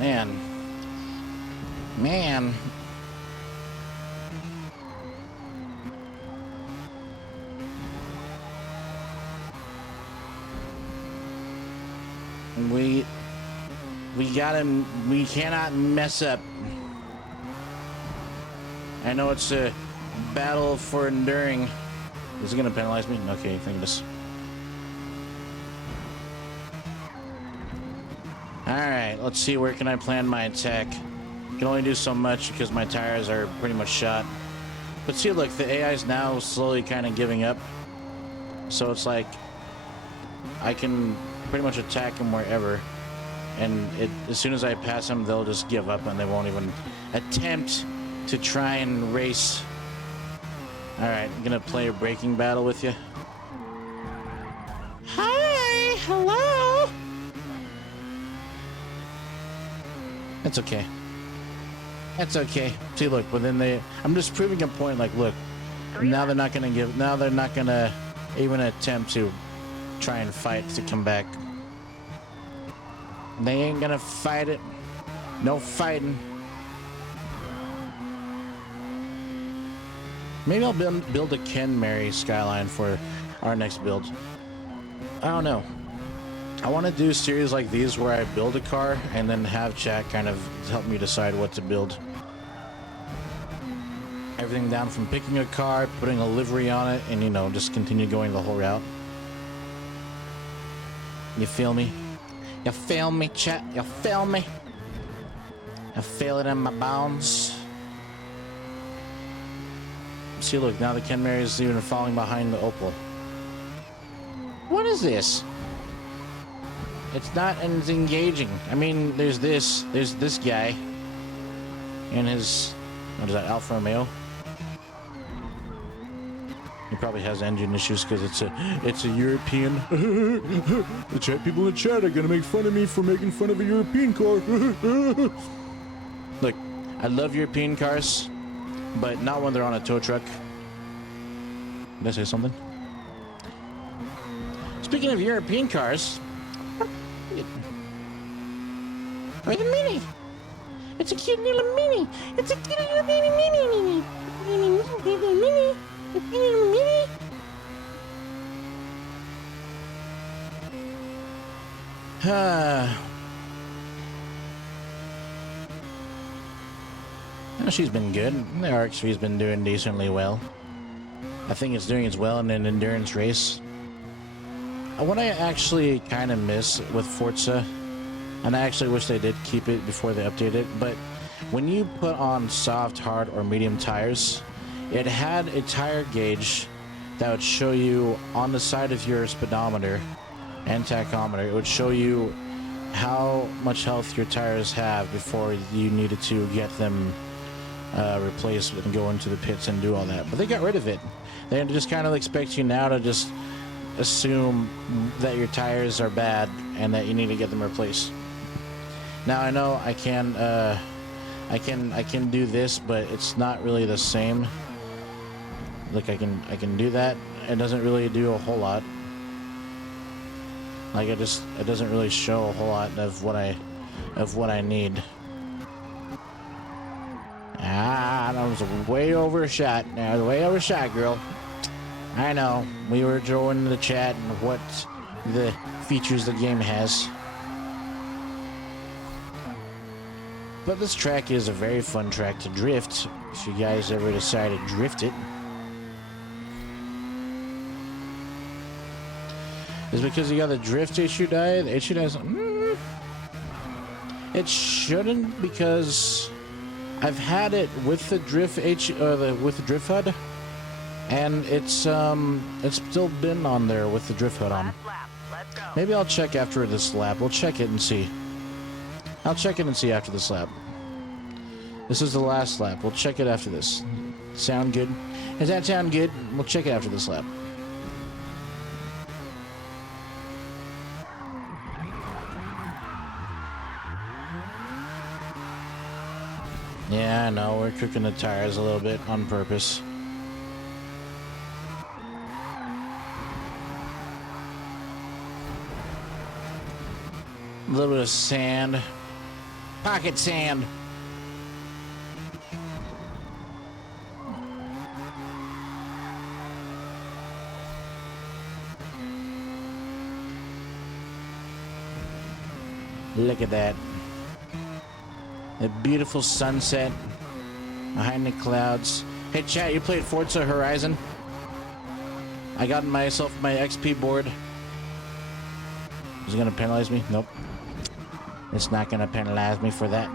Man. Man. We cannot mess up. I know it's a battle for enduring. Is it gonna penalize me? Okay, thank goodness. Alright, let's see, where can I plan my attack? I can only do so much because my tires are pretty much shot. But see, look, the AI is now slowly kind of giving up. So it's like I can pretty much attack them wherever. And as soon as I pass them, they'll just give up and they won't even attempt to try and race. Alright, I'm gonna play a braking battle with you. Hi! Hello! That's okay. That's okay. See, look, but then I'm just proving a point, like, look, now they're not gonna even attempt to try and fight to come back. They ain't gonna fight it. No fighting. Maybe I'll build a Ken Mary skyline for our next build. I don't know. I want to do a series like these where I build a car and then have chat kind of help me decide what to build. Everything down from picking a car, putting a livery on it, and, you know, just continue going the whole route. You feel me? You feel me, chat? You feel me? I feel it in my bones. See, look, now the Ken Mary is even falling behind the Opal. What is this? It's not as engaging. I mean, there's this guy and his, what is that, Alfa Romeo? He probably has engine issues because it's a European. The chat people in the chat are gonna make fun of me for making fun of a European car. Look, I love European cars, but not when they're on a tow truck. Did I say something? Speaking of European cars, or the Mini. It's a cute little Mini. It's a cute little Mini. Mini. She's been good. The RX-3's been doing decently well. I think it's doing as well in an endurance race. What I actually kind of miss with Forza, and I actually wish they did keep it before they update it, but when you put on soft, hard, or medium tires, it had a tire gauge that would show you on the side of your speedometer and tachometer. It would show you how much health your tires have before you needed to get them replaced and go into the pits and do all that. But they got rid of it. They just kind of expect you now to just assume that your tires are bad and that you need to get them replaced. Now I know I can do this, but it's not really the same. Like I can do that. It doesn't really do a whole lot. Like it doesn't really show a whole lot of what I need. Ah, that was way overshot. That was way overshot, girl. I know. We were showing the chat and what the features the game has. But this track is a very fun track to drift, if you guys ever decide to drift it. Is it because you got the drift issue died? The issue dies? It shouldn't, because I've had it with the drift with the drift HUD, and it's still been on there with the drift HUD on. Maybe I'll check after this lap. We'll check it and see. I'll check it and see after this lap. This is the last lap. We'll check it after this. Sound good? Does that sound good? We'll check it after this lap. Yeah, I know. We're cooking the tires a little bit on purpose. A little bit of sand. Pocket sand. Look at that. A beautiful sunset behind the clouds. Hey, chat, you played Forza Horizon? I got myself my XP board. Is it going to penalize me? Nope. It's not going to penalize me for that.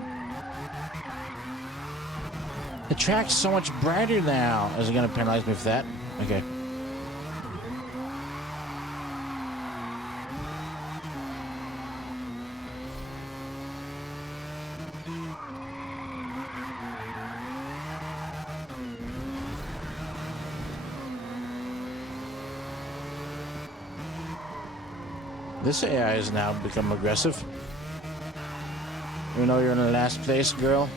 The track's so much brighter now. Is it going to penalize me for that? Okay. This AI has now become aggressive. You know you're in the last place, girl.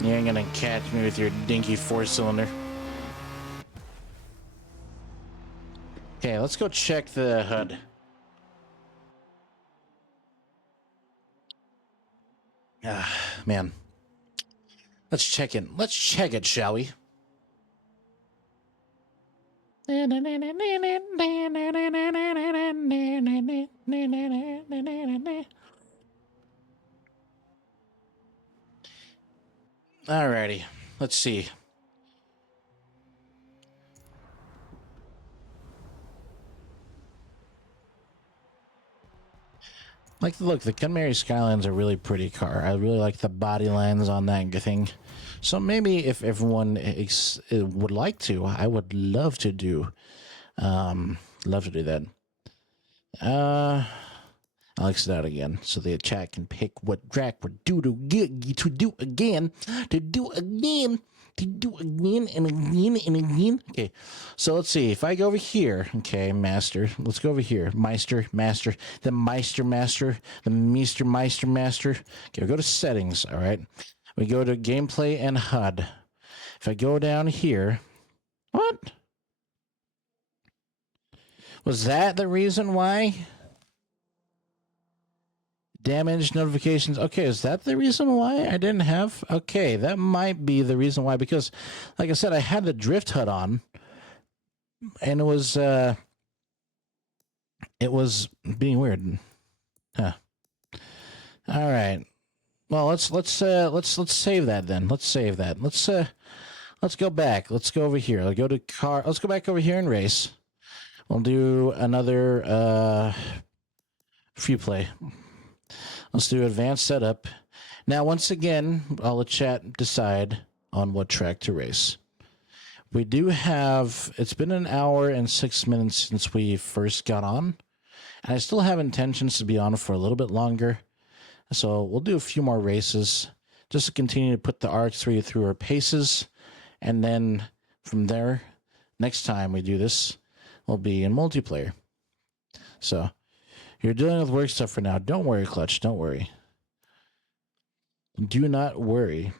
You ain't gonna catch me with your dinky 4-cylinder. Okay, let's go check the HUD. Ah, man. Let's check it. Let's check it, shall we? Alrighty, let's see. Like the look, the Canary Skyline's a really pretty car. I really like the body lines on that thing. So maybe if everyone would like to, I would love to do that. I'll exit out again so the chat can pick what track would do to do again and again. Okay, so let's see. If I go over here, okay, master. Let's go over here. Meister, the Meister. Okay, we go to settings, all right? We go to gameplay and HUD. If I go down here, what? Was that the reason why? Damage notifications. Okay, is that the reason why I didn't have? Okay, that might be the reason why, because like I said, I had the drift HUD on and it was being weird. Huh. All right. Well, let's save that then. Let's save that. Let's go back. Let's go over here. I'll go to car. Let's go back over here and race. We'll do another free play. Let's do advanced setup. Now, once again, I'll let chat decide on what track to race. We do have, it's been an hour and 6 minutes since we first got on, and I still have intentions to be on for a little bit longer. So we'll do a few more races just to continue to put the RX3 through our paces. And then from there, next time we do this, we'll be in multiplayer. So you're dealing with work stuff for now. Don't worry, Clutch. Don't worry. Do not worry.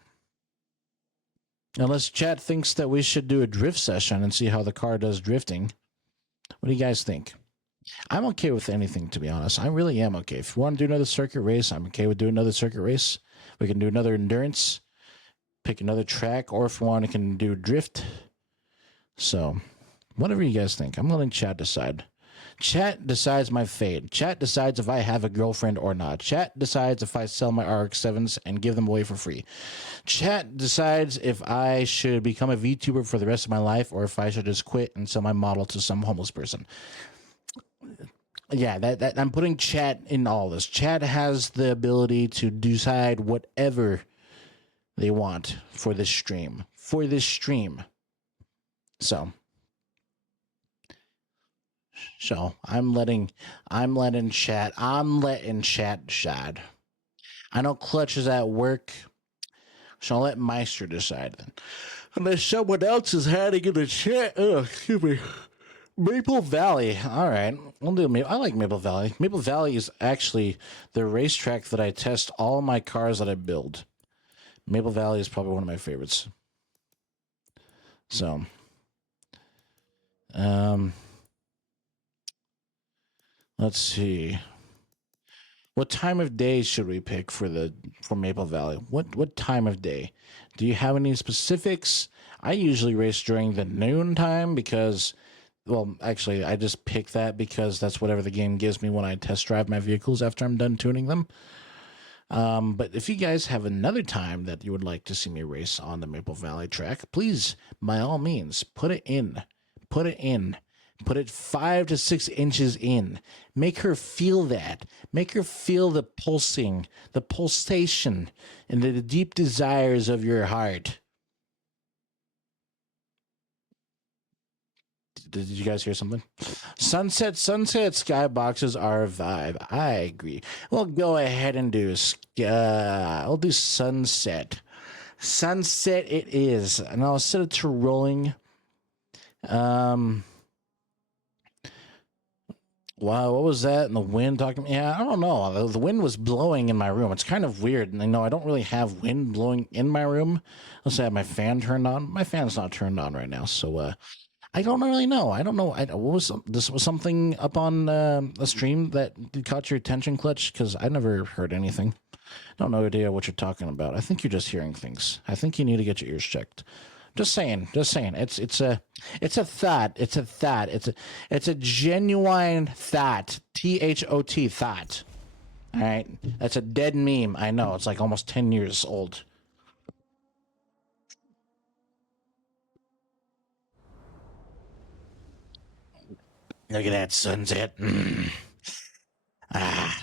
Unless chat thinks that we should do a drift session and see how the car does drifting. What do you guys think? I'm okay with anything, to be honest. I really am okay. If you want to do another circuit race, I'm okay with doing another circuit race. We can do another endurance, pick another track, or if you want, we can do drift. So, whatever you guys think. I'm letting chat decide. Chat decides my fate. Chat decides if I have a girlfriend or not. Chat decides if I sell my RX-7s and give them away for free. Chat decides if I should become a VTuber for the rest of my life or if I should just quit and sell my model to some homeless person. Yeah, that I'm putting chat in all this. Chat has the ability to decide whatever they want for this stream. So I'm letting chat decide. I know Clutch is at work, so I'll let Meister decide then. Unless someone else is hiding in the chat. Oh, excuse me. Maple Valley. All right. We'll do I like Maple Valley. Maple Valley is actually the racetrack that I test all my cars that I build. Maple Valley is probably one of my favorites. So, let's see. What time of day should we pick for Maple Valley? What time of day? Do you have any specifics? I usually race during the noon time because, well, actually, I just pick that because that's whatever the game gives me when I test drive my vehicles after I'm done tuning them. But if you guys have another time that you would like to see me race on the Maple Valley track, please, by all means, put it in. Put it in. Put it 5 to 6 inches in. Make her feel that. Make her feel the pulsing, the pulsation, and the deep desires of your heart. Did you guys hear something? Sunset skyboxes are a vibe. I agree. We'll go ahead and do I'll do sunset. Sunset it is. And I'll set it to rolling. Wow, what was that? And the wind talking? Yeah, I don't know. The wind was blowing in my room. It's kind of weird. And I know I don't really have wind blowing in my room. Unless I have my fan turned on. My fan's not turned on right now. So, I don't really know. I don't know. This was something up on a stream that caught your attention, Clutch? Because I never heard anything. I don't know idea what you're talking about. I think you're just hearing things. I think you need to get your ears checked. Just saying. It's a thought. It's a genuine thought. THOT thought. All right. That's a dead meme. I know. It's like almost 10 years old. Look at that sunset. Ah.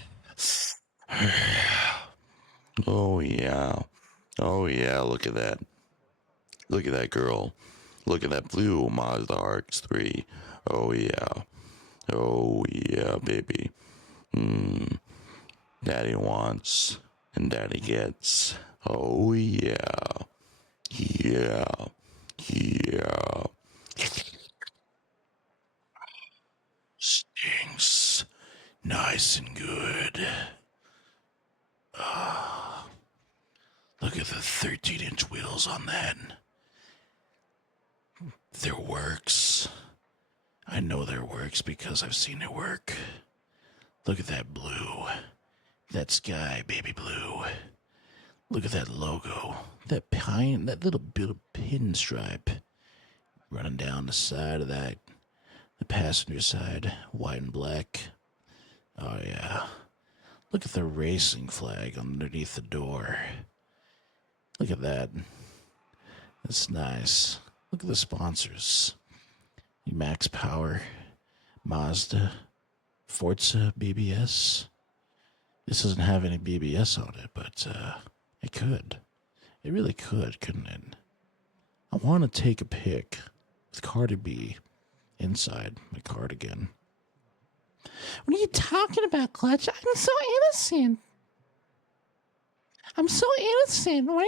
Oh yeah. Oh yeah, look at that. Look at that girl. Look at that blue Mazda RX-3. Oh yeah. Oh yeah, baby. Daddy wants and daddy gets. Oh yeah. Yeah. Yeah. Stinks. Nice and good. Look at the 13-inch wheels on that. There works. I know there works because I've seen it work. Look at that blue. That sky, baby blue. Look at that logo. That little bit of pinstripe running down the side of that. The passenger side, white and black. Oh, yeah. Look at the racing flag underneath the door. Look at that. That's nice. Look at the sponsors. Max Power, Mazda, Forza BBS. This doesn't have any BBS on it, but it could. It really could, couldn't it? I want to take a pic with Cardi B inside my cardigan. What are you talking about, Clutch? I'm so innocent. I'm so innocent. What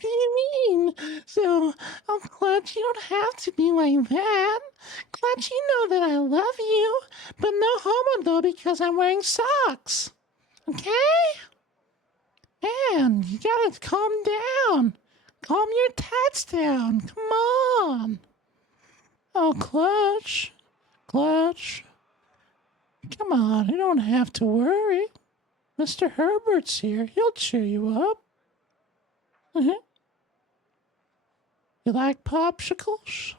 do you mean? So, oh, Clutch, you don't have to be like that. Clutch, you know that I love you, but no homo though because I'm wearing socks. Okay? Man, you gotta calm down. Calm your tats down. Come on. Oh, Clutch. Clutch. Come on, you don't have to worry. Mr. Herbert's here. He'll cheer you up. You like popsicles?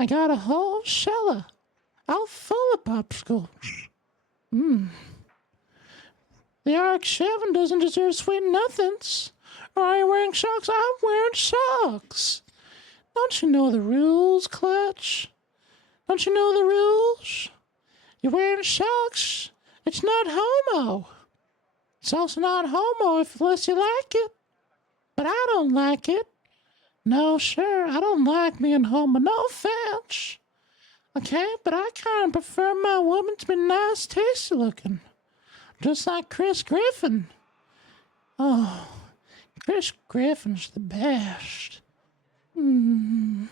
I got a whole cellar all full of popsicles. The RX-7 doesn't deserve sweet nothings. Or are you wearing socks? I'm wearing socks. Don't you know the rules, Clutch? Don't you know the rules? You're wearing socks. It's not homo. It's also not homo unless you like it. But I don't like it. No, sir, I don't like being homo. No offense. Okay, but I kind of prefer my woman to be nice, tasty looking. Just like Chris Griffin. Oh, Chris Griffin's the best. Am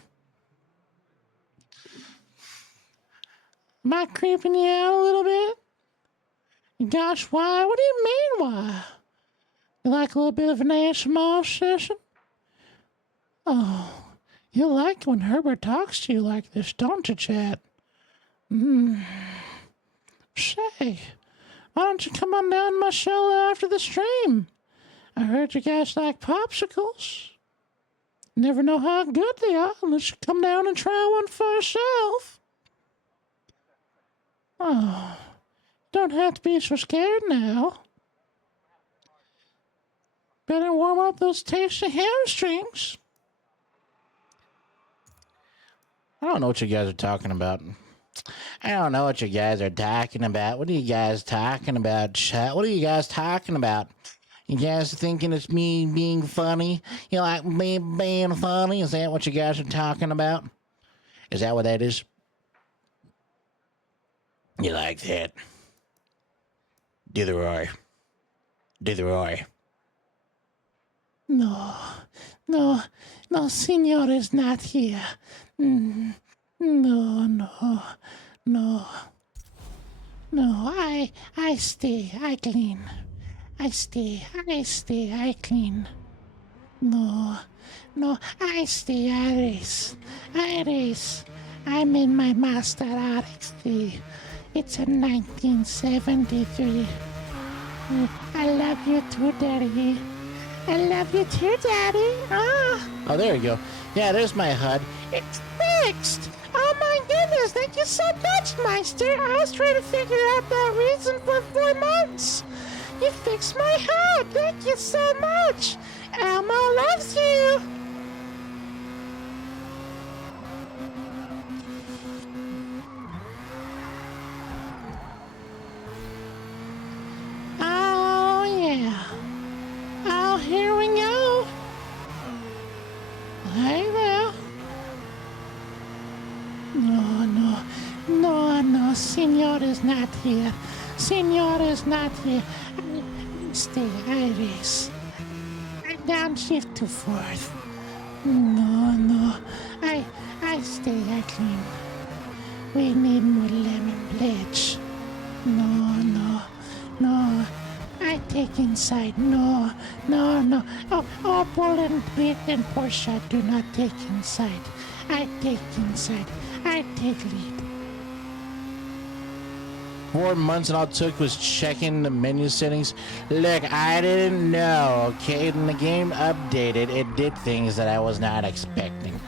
I creeping you out a little bit? Gosh, why? What do you mean, why? You like a little bit of an ASMR session? Oh, you like when Herbert talks to you like this, don't you, Chad? Say, why don't you come on down to my show after the stream? I heard you guys like popsicles. Never know how good they are unless you come down and try one for yourself. Oh, don't have to be so scared now. Better warm up those tasty hamstrings. I don't know what you guys are talking about. I don't know what you guys are talking about. What are you guys talking about, chat? What are you guys talking about? You guys thinking it's me being funny? You like me being funny? Is that what you guys are talking about? Is that what that is? You like that? Do the roar. Do the roar. No, Senor is not here. No, I stay, I clean. I stay, I clean. No, I stay, I race. I'm in my Master RX-3. It's a 1973. I love you too, Daddy. I love you too, Daddy. Oh, there you go. Yeah, there's my HUD. It's fixed. Oh my goodness, thank you so much, Meister. I was trying to figure out that reason for 4 months. You fixed my HUD. Thank you so much. Elmo loves you. Oh, yeah. Oh, here we go. Hey there. No, Senor is not here. Senor is not here. Stay, Iris. I downshift to 4th. No, I stay, I clean. We need more lemon bleach. No, I take inside. No. Oh, Bull and Bit and Porsche do not take inside. I take inside. I take lead. 4 months and all it took was checking the menu settings. Look, I didn't know, okay? When the game updated, it did things that I was not expecting.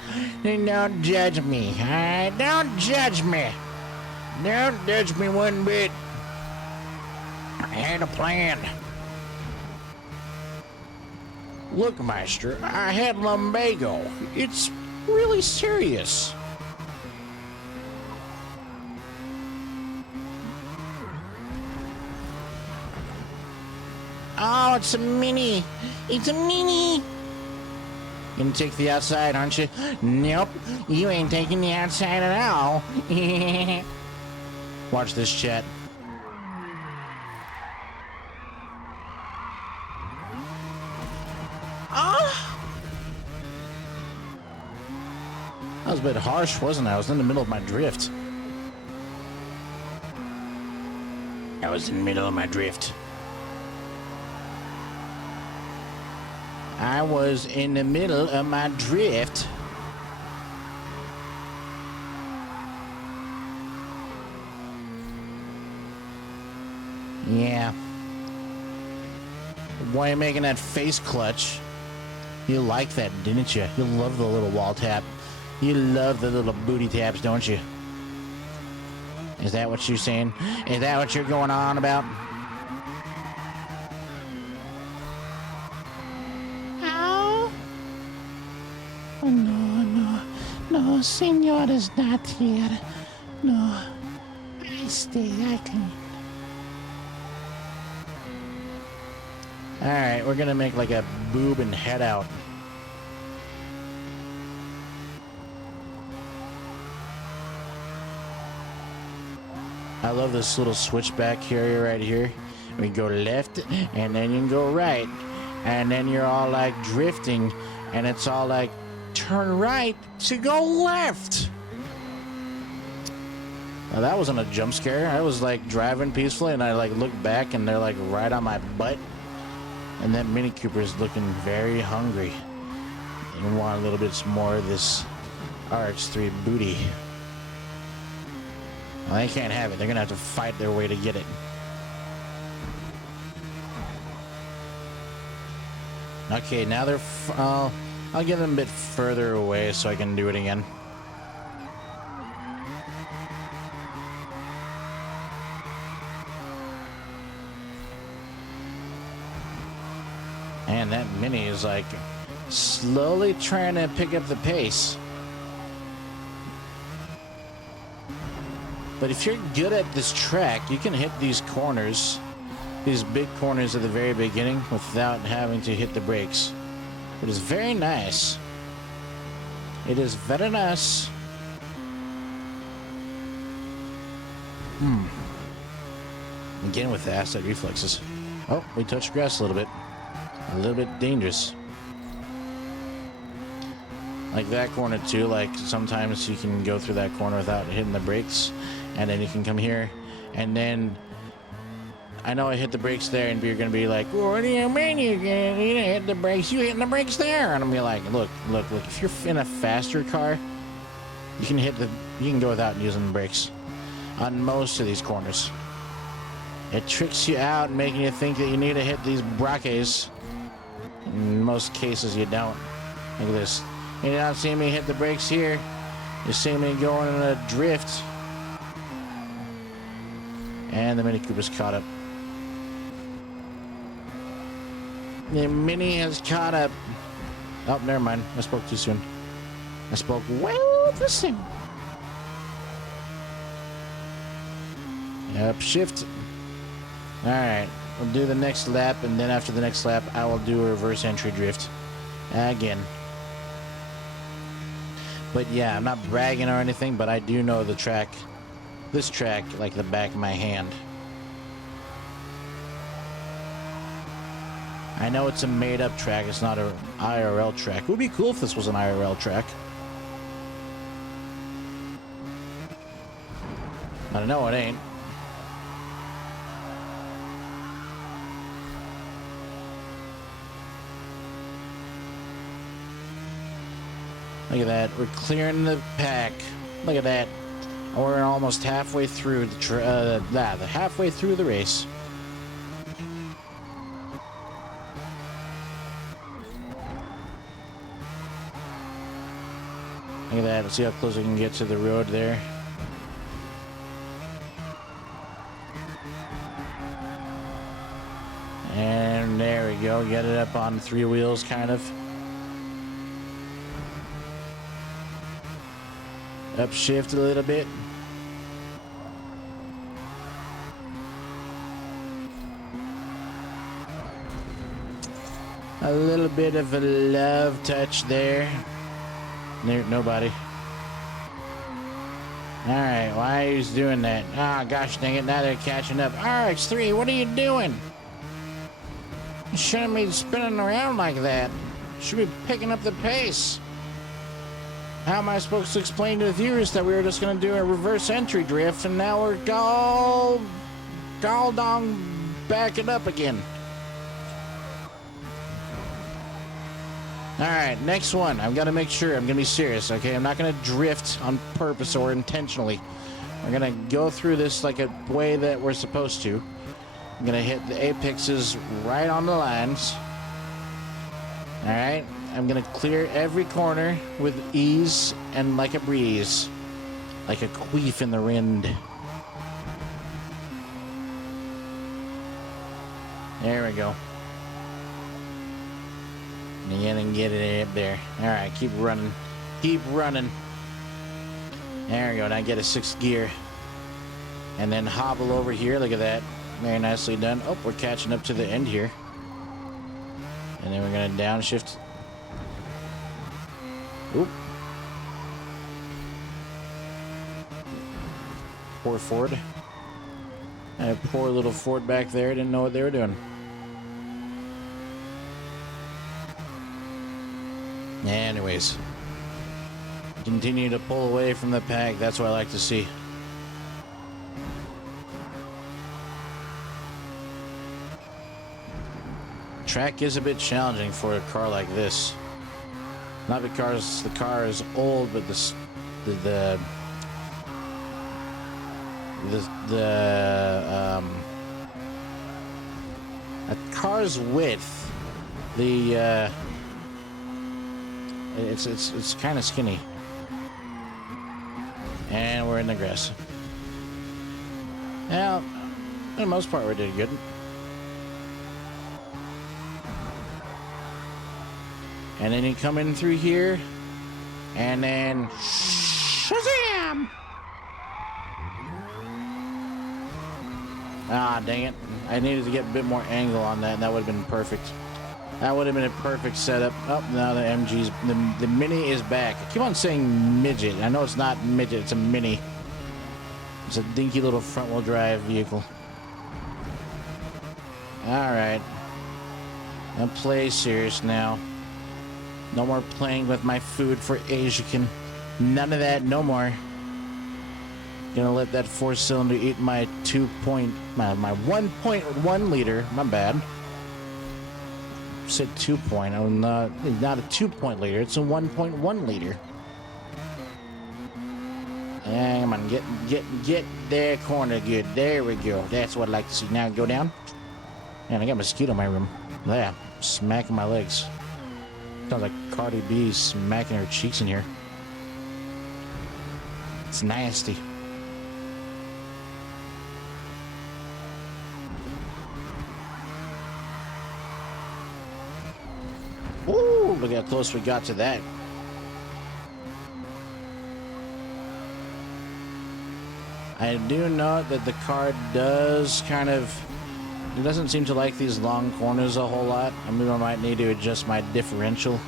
Don't judge me, alright? Don't judge me. Don't judge me one bit. I had a plan. Look, Meister, I had lumbago. It's really serious. Oh, it's a mini. It's a mini. You gonna take the outside, aren't you? Nope, you ain't taking the outside at all. Watch this, chat. That was a bit harsh, wasn't I? I was in the middle of my drift. I was in the middle of my drift. I was in the middle of my drift. Yeah. Why are you making that face clutch? You like that, didn't you? You love the little wall tap. You love the little booty taps, don't you? Is that what you're saying? Is that what you're going on about? Ow. Oh, no, Senor is not here. No, I clean. All right, we're gonna make like a boob and head out. I love this little switchback here, right here. We go left, and then you can go right, and then you're all like drifting, and it's all like turn right to go left. Now that wasn't a jump scare. I was like driving peacefully, and I like looked back, and they're like right on my butt. And that Mini Cooper's looking very hungry and want a little bit more of this RX-3 booty. Well, they can't have it. They're gonna have to fight their way to get it. Okay, now they're. I'll get them a bit further away so I can do it again. And that Mini is like slowly trying to pick up the pace. But if you're good at this track, you can hit these corners, these big corners at the very beginning without having to hit the brakes. It is very nice. It is very nice. Again with the asset reflexes. Oh, we touched grass a little bit. A little bit dangerous. Like that corner too, like sometimes you can go through that corner without hitting the brakes, and then you can come here, and then I know I hit the brakes there, and you're gonna be like, what do you mean you didn't hit the brakes? You hitting the brakes there? And I'm gonna be like, look, if you're in a faster car, you can go without using the brakes on most of these corners. It tricks you out, making you think that you need to hit these brakes. In most cases, you don't. Look at this. You're not seeing me hit the brakes here. You're seeing me going in a drift. And the Mini Cooper's caught up. The Mini has caught up. Oh, never mind. I spoke too soon. I spoke well too soon. Upshift. Alright. We'll do the next lap, and then after the next lap, I will do a reverse entry drift. Again. But yeah, I'm not bragging or anything, but I do know the track. This track like the back of my hand. I know it's a made-up track. It's not an IRL track. It would be cool if this was an IRL track. But I know it ain't. Look at that. We're clearing the pack. Look at that. We're almost halfway through halfway through the race. Look at that. Let's see how close we can get to the road there. And there we go. Get it up on 3 wheels, kind of. Upshift a little bit. A little bit of a love touch there. Nobody. Alright, why are you doing that? Ah, gosh dang it, now they're catching up. RX3, what are you doing? You shouldn't be spinning around like that. You should be picking up the pace. How am I supposed to explain to the viewers that we were just going to do a reverse entry drift, and now we're dong backing up again? Alright, next one. I've got to make sure. I'm going to be serious, okay? I'm not going to drift on purpose or intentionally. We're going to go through this like a way that we're supposed to. I'm going to hit the apexes right on the lines. Alright? I'm going to clear every corner with ease and like a breeze. Like a queef in the wind. There we go. And get it up there. All right, keep running. Keep running. There we go. Now get a 6th gear. And then hobble over here. Look at that. Very nicely done. Oh, we're catching up to the end here. And then we're going to downshift. Oop. Poor Ford. A poor little Ford back there didn't know what they were doing. Anyways, continue to pull away from the pack. That's what I like to see. Track is a bit challenging for a car like this. Not because the car is old, but the a car's width, it's kind of skinny. And we're in the grass. Well, for the most part, we did good. And then you come in through here, and then shazam! Ah, dang it. I needed to get a bit more angle on that, and that would have been perfect. That would have been a perfect setup. Oh, now the MG's, the Mini is back. I keep on saying midget. I know it's not midget, it's a Mini. It's a dinky little front-wheel drive vehicle. Alright. Now play serious now. No more playing with my food for Asian. None of that, no more. Gonna let that 4-cylinder eat my my 1.1 liter. My bad. Said 2 point. Oh, not a 2 liter. It's a 1.1 liter. And come on, get their corner good. There we go. That's what I like to see. Now go down. Man, I got a mosquito in my room. Yeah, smacking my legs. Sounds like Cardi B smacking her cheeks in here. It's nasty. Ooh, look how close we got to that. I do note that the car does kind of... It doesn't seem to like these long corners a whole lot. I mean, I might need to adjust my differential.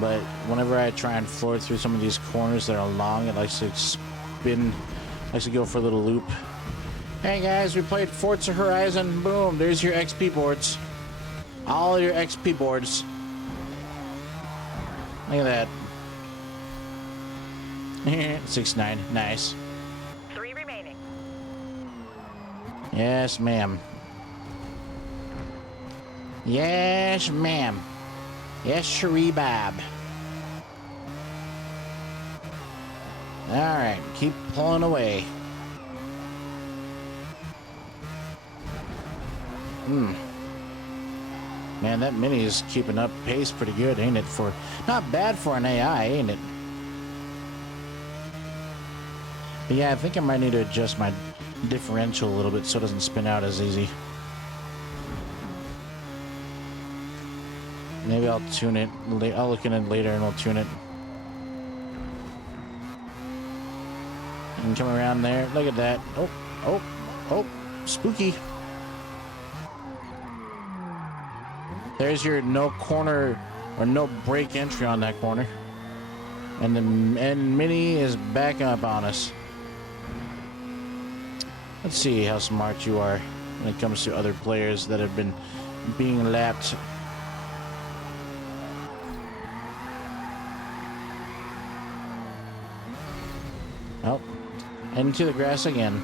But whenever I try and floor through some of these corners that are long, it likes to spin, likes to go for a little loop. Hey guys, we played Forza Horizon. Boom, there's your XP boards. All your XP boards. Look at that. 6-9, nice. 3 remaining. Yes, ma'am. Yes, ma'am. Yes, Cherie Bob. Alright, keep pulling away. Man, that Mini is keeping up pace pretty good, ain't it? Not bad for an AI, ain't it? But yeah, I think I might need to adjust my differential a little bit so it doesn't spin out as easy. Maybe I'll tune it. I'll look in it later and we'll tune it. And come around there. Look at that. Oh, spooky. There's your no corner or no brake entry on that corner. And the Mini is backing up on us. Let's see how smart you are when it comes to other players that have been being lapped. Oh, into the grass again.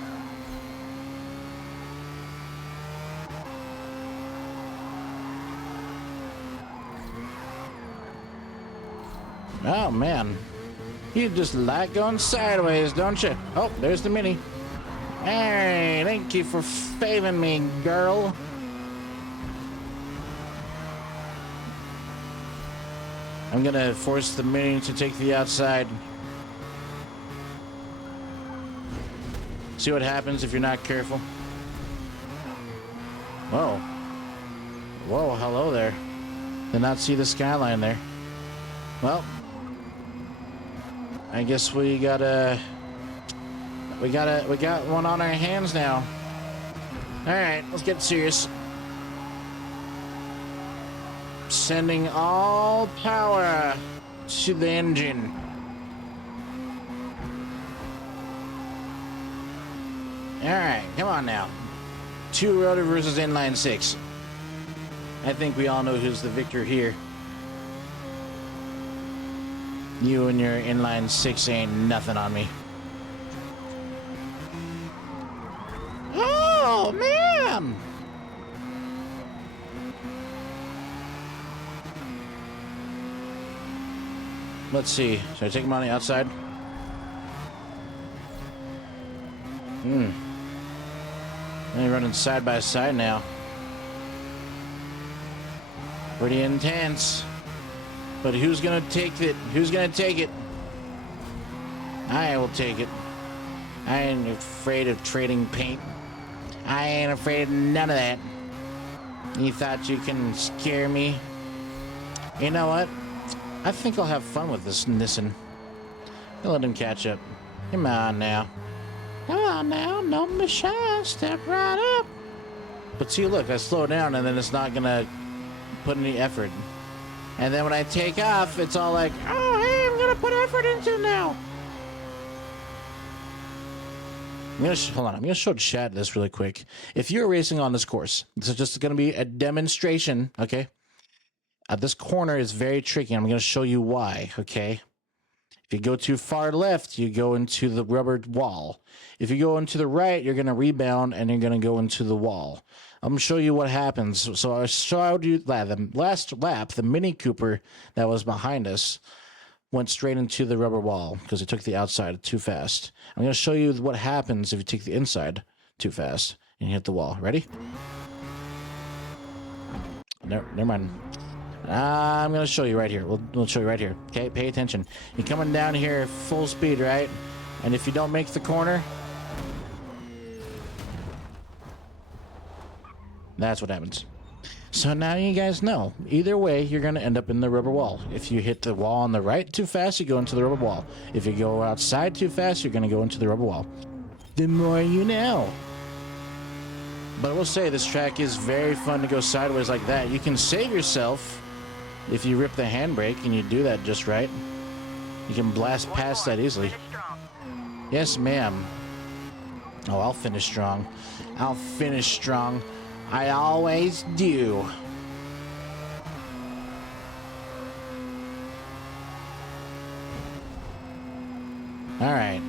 Oh man, you just like going sideways, don't you? Oh, there's the Mini. Hey, thank you for faving me, girl. I'm gonna force the Mini to take the outside. See what happens if you're not careful. Whoa. Whoa, hello there. Did not see the skyline there. Well, I guess we got one on our hands now. All right, let's get serious. Sending all power to the engine. All right, come on now. Two rotor versus inline six. I think we all know who's the victor here. You and your inline six ain't nothing on me. Oh, man! Let's see. Should I take him on the outside? They're running side by side now. Pretty intense. But who's gonna take it? Who's gonna take it? I will take it. I ain't afraid of trading paint. I ain't afraid of none of that. You thought you can scare me? You know what? I think I'll have fun with this Nissan. I'll let him catch up. Come on now. Come on now. Don't be shy. Step right up. But see, look, I slow down and then it's not gonna put any effort. And then when I take off, it's all like, oh, hey, I'm gonna put effort into it now. Hold on. I'm gonna show chat this really quick. If you're racing on this course, this is just gonna be a demonstration, okay? This corner is very tricky. I'm gonna show you why, okay? If you go too far left, you go into the rubber wall. If you go into the right, you're gonna rebound and you're gonna go into the wall. I'm gonna show you what happens. So I showed you the last lap, the Mini Cooper that was behind us went straight into the rubber wall because it took the outside too fast. I'm gonna show you what happens if you take the inside too fast and you hit the wall. Ready? Never mind. I'm gonna show you right here. We'll show you right here. Okay, pay attention. You're coming down here full speed, right? And if you don't make the corner, that's what happens. So now you guys know. Either way, you're gonna end up in the rubber wall. If you hit the wall on the right too fast, you go into the rubber wall. If you go outside too fast, you're gonna go into the rubber wall. The more you know. But I will say this track is very fun to go sideways like that. You can save yourself if you rip the handbrake and you do that just right. You can blast past that easily. Yes, ma'am. Oh, I'll finish strong. I'll finish strong. I always do. All right.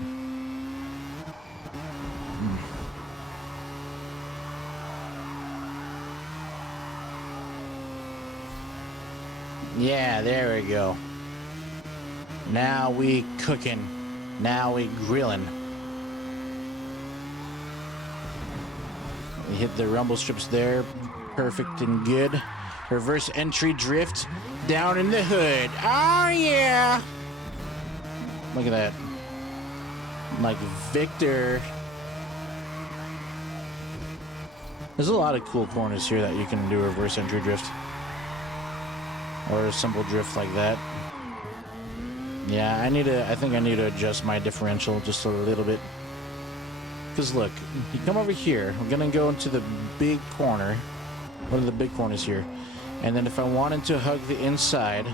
Yeah, there we go. Now we cooking. Now we grilling. We hit the rumble strips there. Perfect and good. Reverse entry drift down in the hood. Oh, yeah. Look at that. Like Victor. There's a lot of cool corners here that you can do reverse entry drift. Or a simple drift like that. Yeah, I think I need to adjust my differential just a little bit. Because look, you come over here, we're gonna go into the big corner, one of the big corners here, and then if I wanted to hug the inside,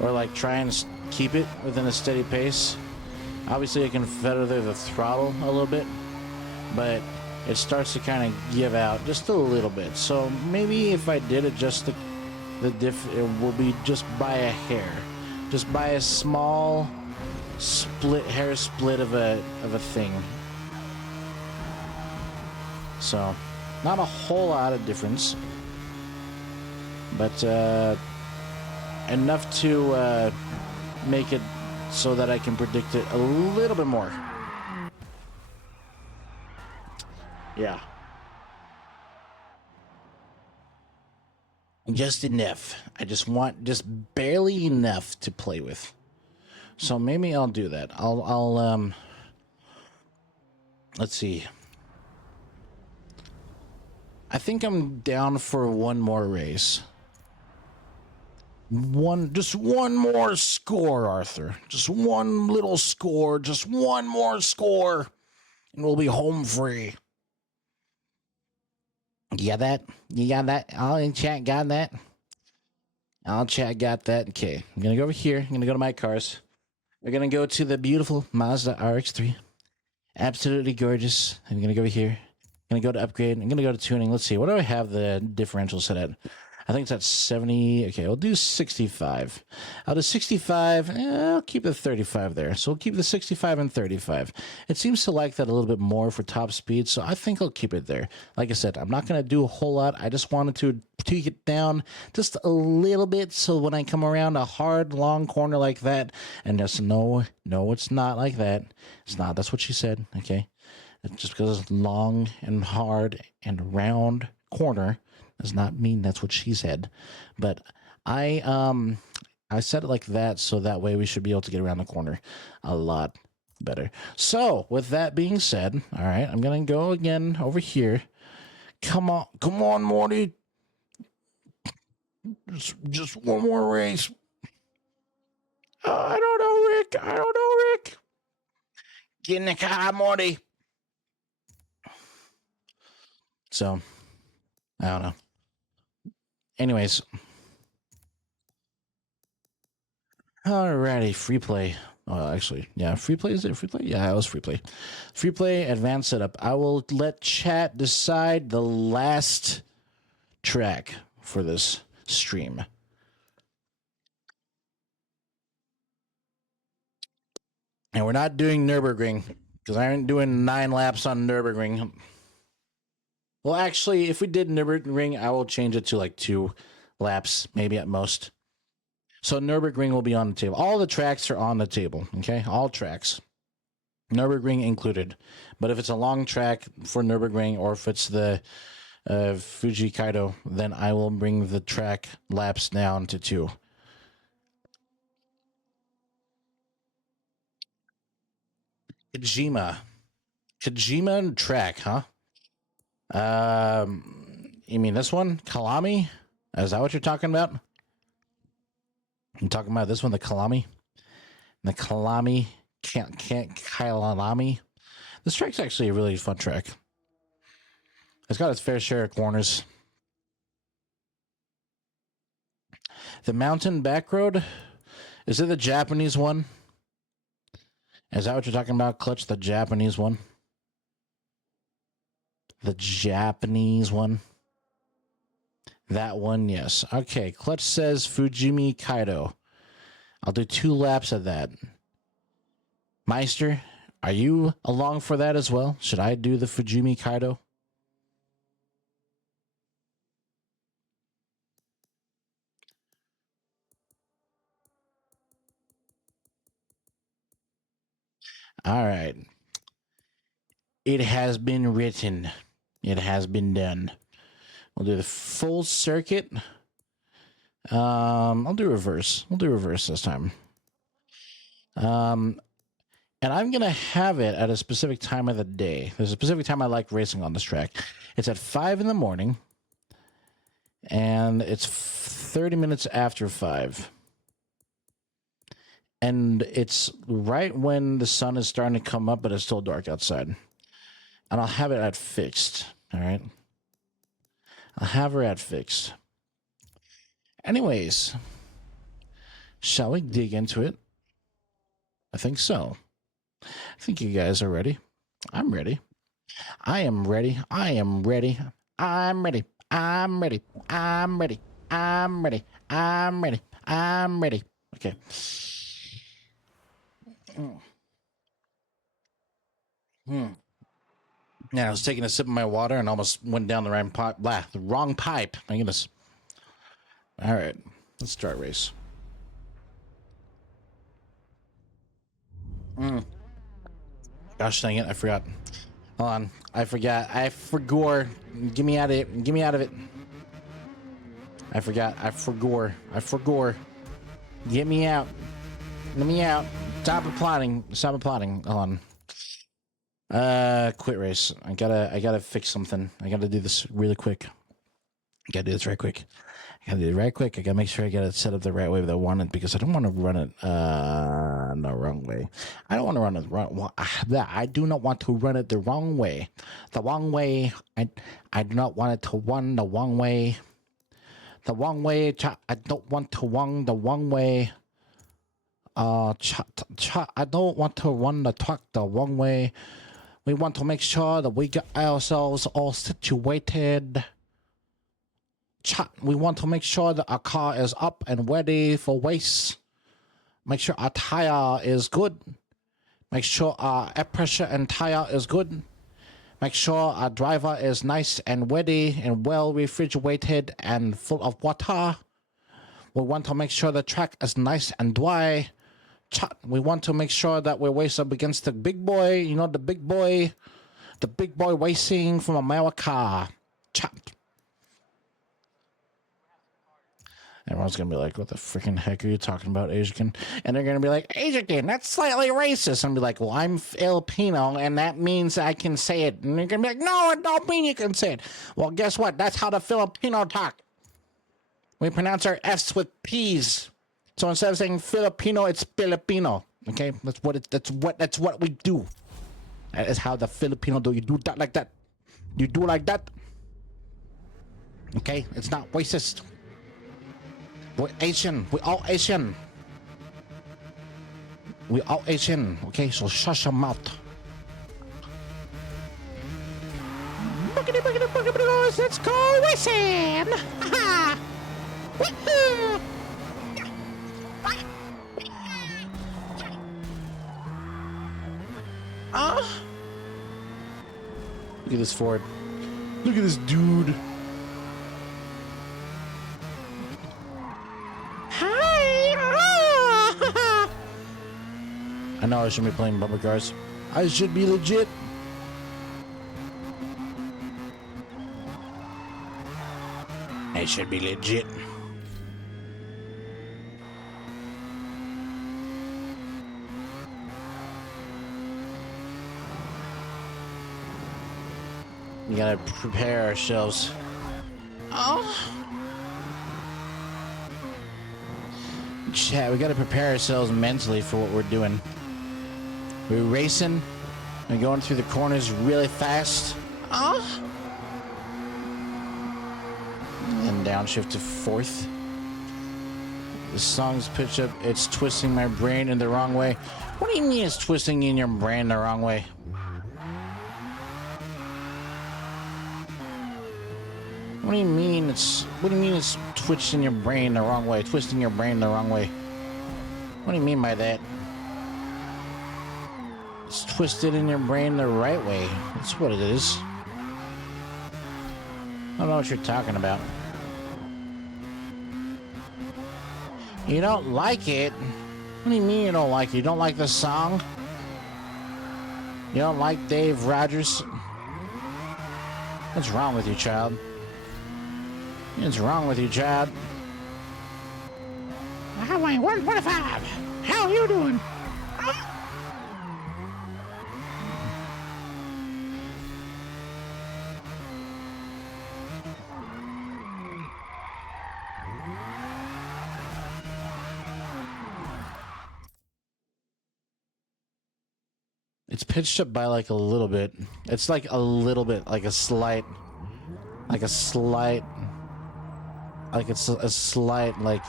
or like try and keep it within a steady pace, obviously I can feather the throttle a little bit, but it starts to kind of give out just a little bit. So maybe if I did adjust the diff, it will be just by a hair, just by a small hair split of a thing. So, not a whole lot of difference, but enough to make it so that I can predict it a little bit more. Yeah. Just enough. I just want just barely enough to play with. So maybe I'll do that. I'll let's see. I think I'm down for one more race. Just one more score, Arthur. Just one little score. Just one more score. And we'll be home free. You got that? You got that? All in chat got that? All chat got that. Okay. I'm going to go over here. I'm going to go to my cars. We're going to go to the beautiful Mazda RX-3. Absolutely gorgeous. I'm going to go over here. I'm going to go to upgrade. I'm going to go to tuning. Let's see. What do I have the differential set at? I think it's at 70. Okay, we'll do 65. I'll do 65. I'll keep the 35 there. So we'll keep the 65 and 35. It seems to like that a little bit more for top speed, so I think I'll keep it there. Like I said, I'm not going to do a whole lot. I just wanted to tweak it down just a little bit so when I come around a hard, long corner like that, and just no, it's not like that. It's not. That's what she said, okay? Just because it's long and hard and round corner does not mean that's what she said. But I said it like that so that way we should be able to get around the corner a lot better. So with that being said, all right, I'm gonna go again over here. Come on, Morty. Just one more race. I don't know, Rick. Get in the car, Morty. So I don't know. Anyways. Alrighty, free play. Oh, actually, yeah, free play. Is it free play? Yeah, it was free play. Free play, advanced setup. I will let chat decide the last track for this stream. And we're not doing Nürburgring because I ain't doing 9 laps on Nürburgring. Well, actually, if we did Nürburgring, I will change it to like 2 laps, maybe at most. So Nürburgring will be on the table. All the tracks are on the table, okay? All tracks. Nürburgring included. But if it's a long track for Nürburgring or if it's the Fuji Kaido, then I will bring the track laps down to 2. Kojima track, huh? You mean this one? Kalami? Is that what you're talking about? I'm talking about this one, the Kalami? The Kalami, can't Kailami. This track's actually a really fun track. It's got its fair share of corners. The mountain back road, is it the Japanese one? Is that what you're talking about, Clutch? The Japanese one? The Japanese one? That one, yes. Okay, Clutch says Fujimi Kaido. I'll do 2 laps of that. Meister, are you along for that as well? Should I do the Fujimi Kaido? All right. It has been written. It has been done. We'll do the full circuit. I'll do reverse. We'll do reverse this time. And I'm going to have it at a specific time of the day. There's a specific time I like racing on this track. It's at 5 in the morning. And it's 30 minutes after 5. And it's right when the sun is starting to come up, but it's still dark outside. And I'll have it at fixed. All right. I'll have her at fixed. Anyways, shall we dig into it? I think so. I think you guys are ready. I'm ready. I am ready. I am ready. I'm ready. I'm ready. I'm ready. I'm ready. I'm ready. I'm ready. Okay. Yeah, I was taking a sip of my water and almost went down the wrong pipe. The wrong pipe. My goodness. All right. Let's start race. Gosh dang it, I forgot. Hold on. I forgot. I forgot. Get me out of it. Get me out of it. I forgot. I forgot. I forgot. Get me out. Let me out. Stop applauding. Stop applauding. Hold on. Quit race. I gotta fix something. I gotta do this really quick. I gotta do this right quick. I gotta do it right quick. I gotta make sure I get it set up the right way that I want it, because I don't want to run it the wrong way. I don't want to run it wrong. I do not want to run it the wrong way. The wrong way. I do not want it to run the wrong way. The wrong way. I don't want to run the wrong way. I don't want to run the truck the wrong way. We want to make sure that we get ourselves all situated. We want to make sure that our car is up and ready for race. Make sure our tire is good. Make sure our air pressure and tire is good. Make sure our driver is nice and ready and well refrigerated and full of water. We want to make sure the track is nice and dry. We want to make sure that we race up against the big boy. You know, the big boy racing from America. Everyone's going to be like, what the freaking heck are you talking about, Asian? And they're going to be like, Asian, that's slightly racist. And I'll be like, well, I'm Filipino, and that means I can say it. And they're going to be like, no, it don't mean you can say it. Well, guess what? That's how the Filipino talk. We pronounce our F's with P's. So instead of saying Filipino, it's Filipino. Okay? That's what we do. That is how the Filipino do. You do that like that. You do like that. Okay? It's not racist. We're Asian. We're all Asian. We're all Asian. Okay, so shut your mouth. Boogity, boogity, boogity, boogity, let's go racing! Ha! Woohoo! Look at this Ford. Look at this dude. I know I shouldn't be playing bumper cars. I should be legit. I should be legit. We gotta prepare ourselves. Chat, we gotta prepare ourselves mentally for what we're doing. We're racing and going through the corners really fast. And downshift to fourth. The song's pitch up. It's twisting my brain in the wrong way. What do you mean it's twisting in your brain the wrong way? What do you mean it's twisting your brain the wrong way? Twisting your brain the wrong way. What do you mean by that? It's twisted in your brain the right way. That's what it is. I don't know what you're talking about. You don't like it? What do you mean you don't like it? You don't like the song? You don't like Dave Rogers? What's wrong with you, child? What's wrong with you, child? I'm like 145. How are you doing? It's pitched up by like a little bit. It's like a little bit, like a slight, like a slight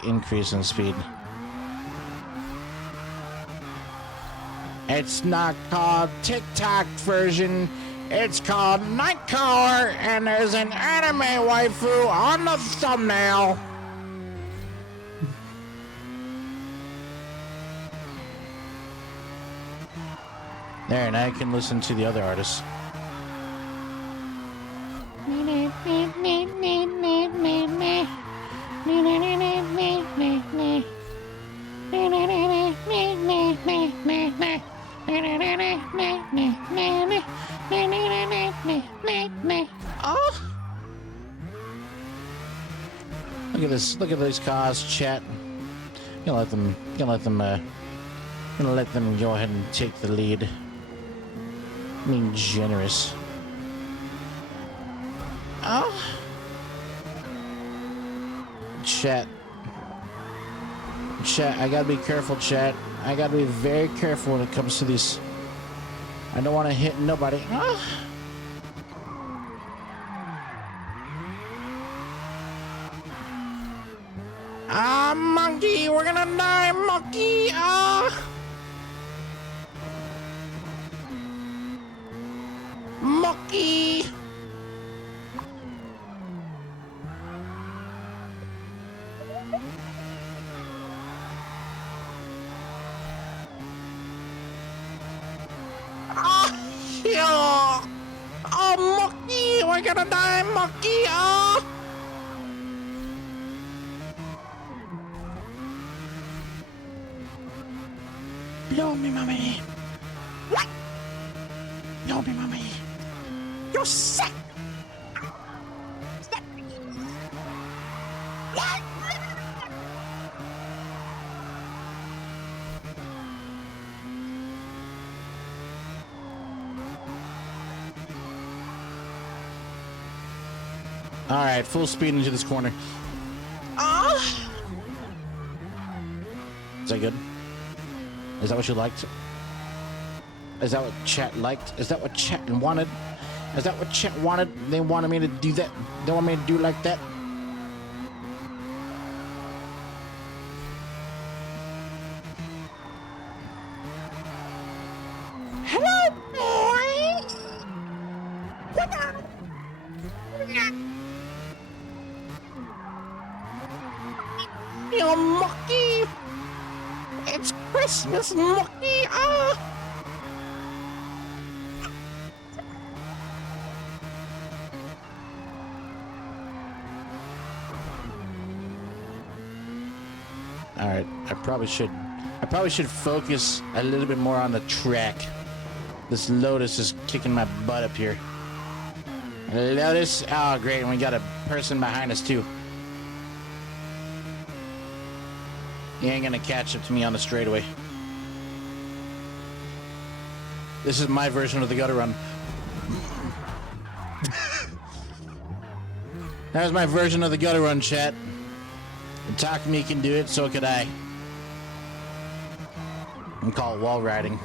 increase in speed. It's not called TikTok version. It's called Nightcrawler, and there's an anime waifu on the thumbnail. There, now I can listen to the other artists. Oh. Look at this. Look at these cars, chat. Gonna let them go ahead and take the lead. Being generous. Oh. Chat. Chat, I gotta be careful, chat. I gotta be very careful when it comes to these. I don't want to hit nobody. Oh. Ah, monkey, we're gonna die, monkey. Ah. Monkey. Yeah. Oh, monkey, we're gonna die, monkey. Oh. Blow me, mommy. What? Blow me, mommy. You're sick. All right, full speed into this corner. Ah! Is that good? Is that what you liked? Is that what chat liked? Is that what chat wanted? Is that what chat wanted? They wanted me to do that. They want me to do like that. Hello, boy. What the? You monkey! It's Christmas, monkey! Ah! All right, I probably should focus a little bit more on the track. This Lotus is kicking my butt up here. Lotus, oh great, and we got a person behind us too. He ain't gonna catch up to me on the straightaway. This is my version of the gutter run. That was my version of the gutter run, chat. Talk Me can do it, so could I. I'm called wall riding.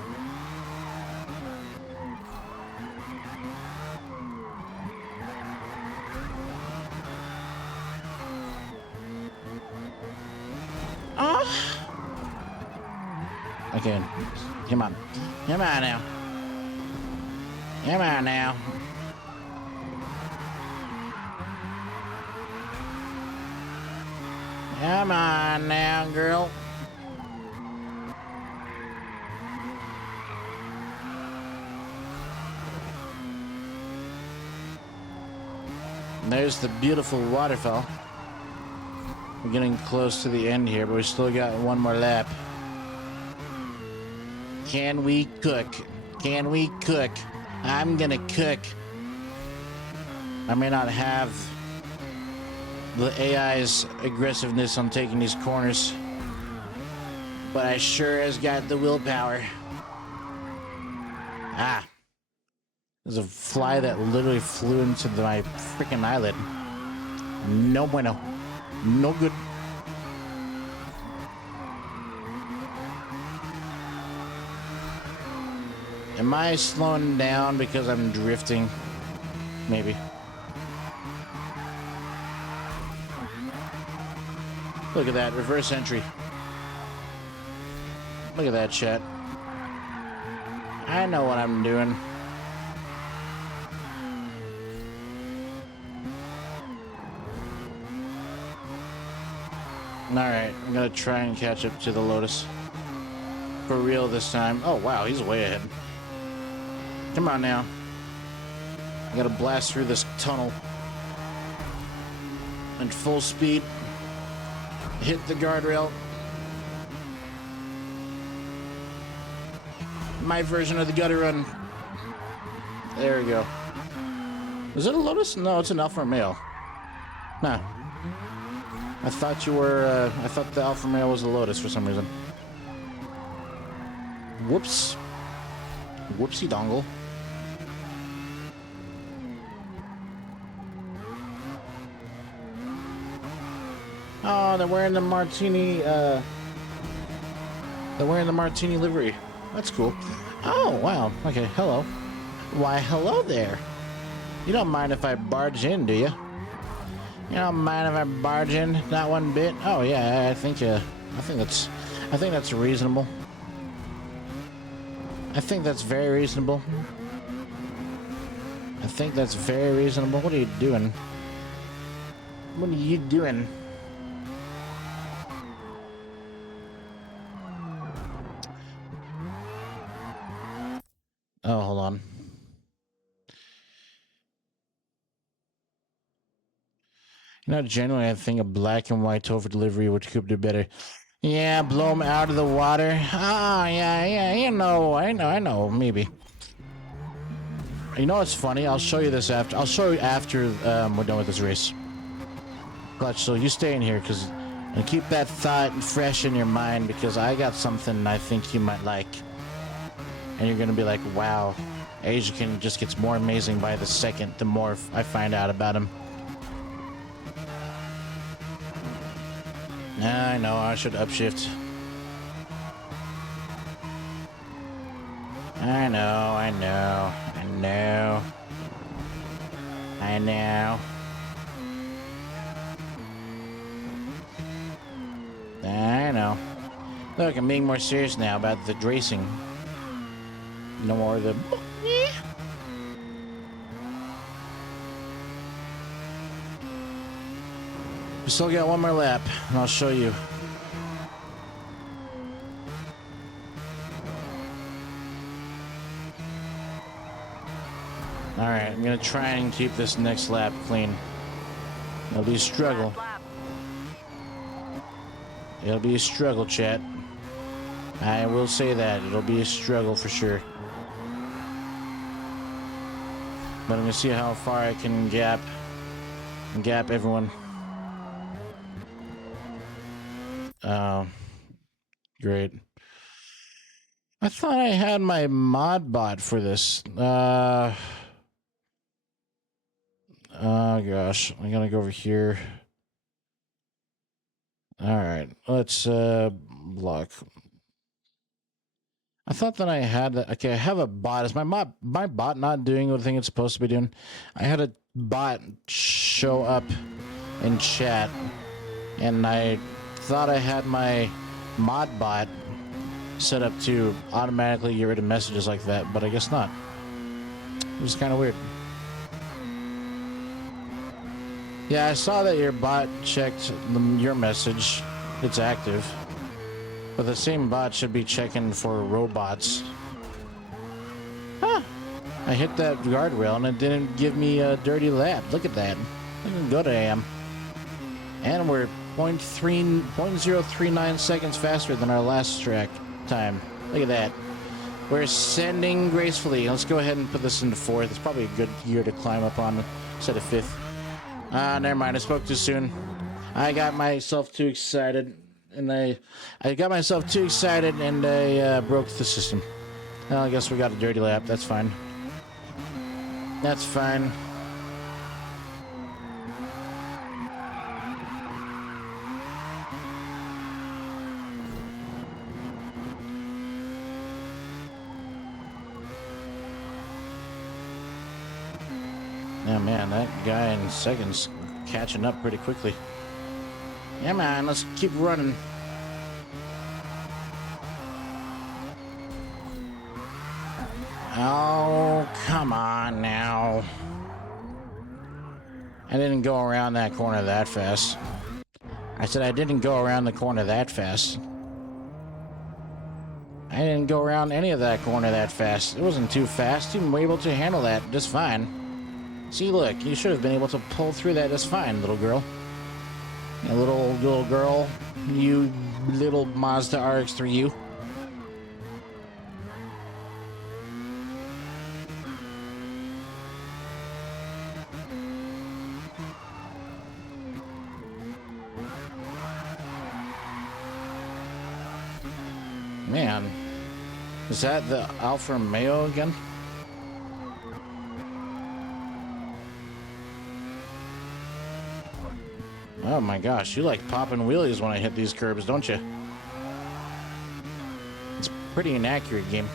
Okay, come on. Come on now. Come on now. Come on now, girl. There's the beautiful waterfall. We're getting close to the end here, but we still got one more lap. Can we cook? Can we cook? I'm gonna cook. I may not have the AI's aggressiveness on taking these corners, but I sure has got the willpower. Ah. There's a fly that literally flew into my freaking eyelid. No bueno. No good. Am I slowing down because I'm drifting? Maybe. Look at that, reverse entry. Look at that, chat. I know what I'm doing. Alright, I'm gonna try and catch up to the Lotus. For real this time. Oh wow, he's way ahead. Come on now. I gotta blast through this tunnel. At full speed. Hit the guardrail. My version of the gutter run. There we go. Is it a Lotus? No, it's an Alfa Romeo. Nah. I thought you were, I thought the Alfa Romeo was a Lotus for some reason. Whoops. Whoopsie dongle. Oh, they're wearing the martini, they're wearing the martini livery. That's cool. Oh, wow. Okay, hello. Why, hello there. You don't mind if I barge in, do you? You don't mind if I barge in? Not one bit? Oh, yeah, I think that's reasonable. I think that's very reasonable. I think that's very reasonable. What are you doing? What are you doing? Oh, hold on. You know, generally, I think a black and white tofu delivery would could do better. Yeah, blow them out of the water. Oh, yeah, you know, I know, maybe. You know what's funny? I'll show you this after. I'll show you after we're done with this race. Clutch, so you stay in here, and keep that thought fresh in your mind, because I got something I think you might like. And you're gonna be like, wow, Asian just gets more amazing by the second, the more I find out about him. I know, I should upshift. I know. I know. Look, I'm being more serious now about the racing. No more of the... We still got one more lap, and I'll show you. Alright, I'm gonna try and keep this next lap clean. It'll be a struggle. It'll be a struggle, chat. I will say that. It'll be a struggle for sure. But I'm gonna see how far I can gap everyone. Great. I thought I had my mod bot for this. Oh gosh, I gotta go over here. All right, let's block. I thought that I had that. Okay, I have a bot. Is my bot not doing what I think it's supposed to be doing? I had a bot show up in chat, and I thought I had my mod bot set up to automatically get rid of messages like that, but I guess not. It was kind of weird. Yeah, I saw that your bot checked your message. It's active. But the same bot should be checking for robots. Huh. I hit that guardrail and it didn't give me a dirty lap. Look at that. Look how good I am. And we're 0.039 seconds faster than our last track time. Look at that. We're ascending gracefully. Let's go ahead and put this into fourth. It's probably a good gear to climb up on instead of fifth. Never mind. I spoke too soon. I got myself too excited. And I got myself too excited and I broke the system. Well, I guess we got a dirty lap. That's fine. That's fine. Oh man, that guy in seconds catching up pretty quickly. Yeah, man, let's keep running. Oh, come on now. I didn't go around that corner that fast. I said I didn't go around the corner that fast. I didn't go around any of that corner that fast. It wasn't too fast. You were able to handle that just fine. See, look, you should have been able to pull through that just fine, little girl. A little girl, you little Mazda RX-3, you. Man, is that the Alfa Romeo again? Oh my gosh, you like popping wheelies when I hit these curbs, don't you? It's pretty inaccurate game.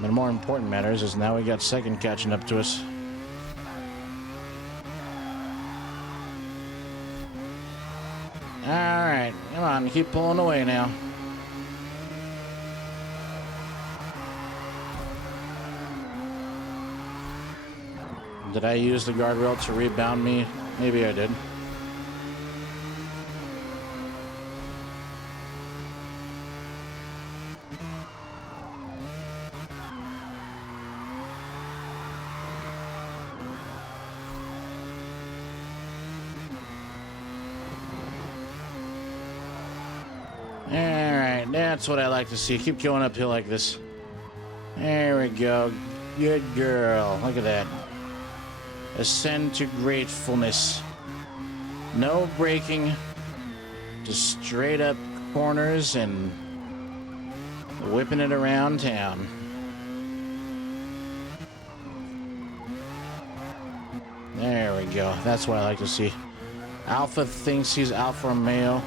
But more important matters is now we got second catching up to us. Alright, come on, keep pulling away now. Did I use the guardrail to rebound me? Maybe I did. Alright, that's what I like to see. Keep going uphill like this. There we go. Good girl. Look at that. Ascend to gratefulness. No braking. Just straight up corners and whipping it around town. There we go. That's what I like to see. Alpha thinks he's Alfa Romeo.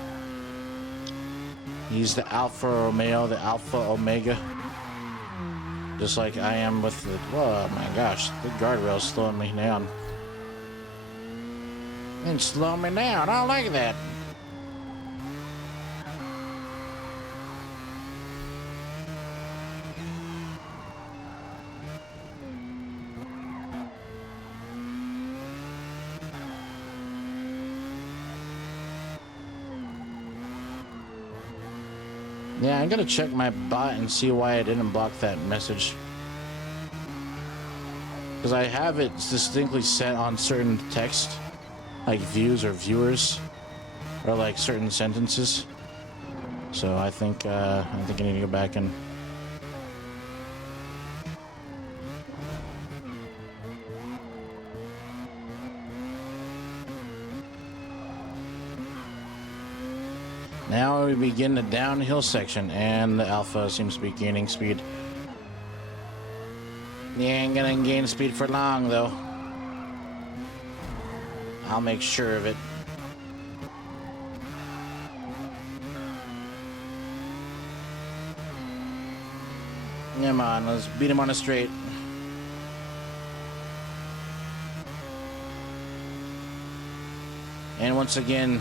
He's the Alfa Romeo, the Alpha Omega. Just like I am with the... Oh my gosh, the guardrail's slowing me down. It's slowing me down. I don't like that. Yeah, I'm gonna check my bot and see why I didn't block that message. Because I have it distinctly set on certain text, like views or viewers, or like certain sentences. So I think I need to go back and. Now we begin the downhill section, and the Alpha seems to be gaining speed. He ain't gonna gain speed for long, though. I'll make sure of it. Come on, let's beat him on a straight. And once again,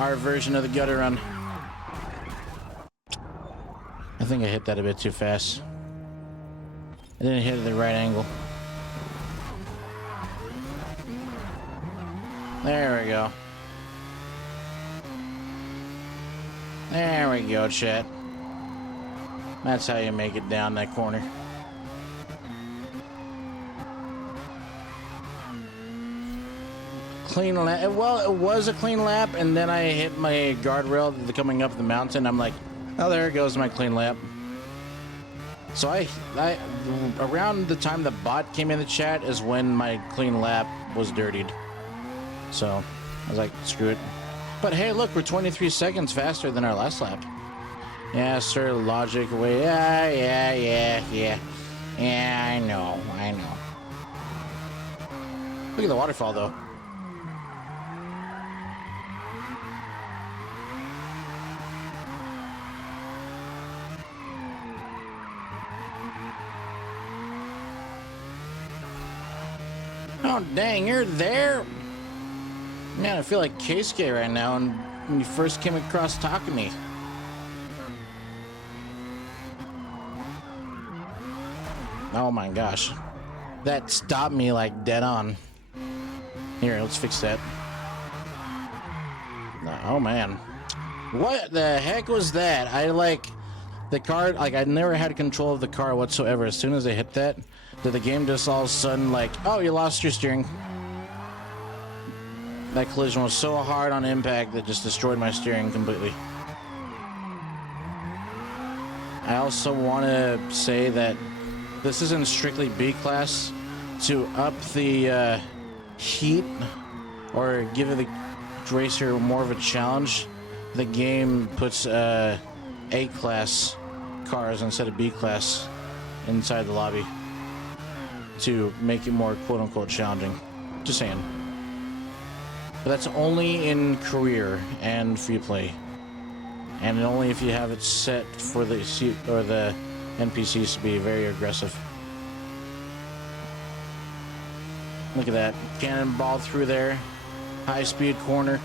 our version of the gutter run. I think I hit that a bit too fast. I didn't hit it at the right angle. There we go. There we go, chat. That's how you make it down that corner. Clean lap. Well, it was a clean lap, and then I hit my guardrail coming up the mountain. I'm like, oh, there goes my clean lap. So I around the time the bot came in the chat is when my clean lap was dirtied. So I was like, screw it. But hey, look, we're 23 seconds faster than our last lap. Yeah, sir, logic way. Yeah, I know. Look at the waterfall, though. Oh, dang, you're there? Man, I feel like Keisuke right now, and when you first came across Takumi. Oh my gosh. That stopped me like dead on. Here, let's fix that. Oh man. What the heck was that? I like the car, like I never had control of the car whatsoever. As soon as I hit that, did the game just all of a sudden like, oh, you lost your steering. That collision was so hard on impact that it just destroyed my steering completely. I also want to say that this isn't strictly B class. To up the heat or give the racer more of a challenge, the game puts A class cars instead of B class inside the lobby to make it more quote-unquote challenging. Just saying. But that's only in career and free play. And only if you have it set for the or the NPCs to be very aggressive. Look at that. Cannonball through there. High speed corner.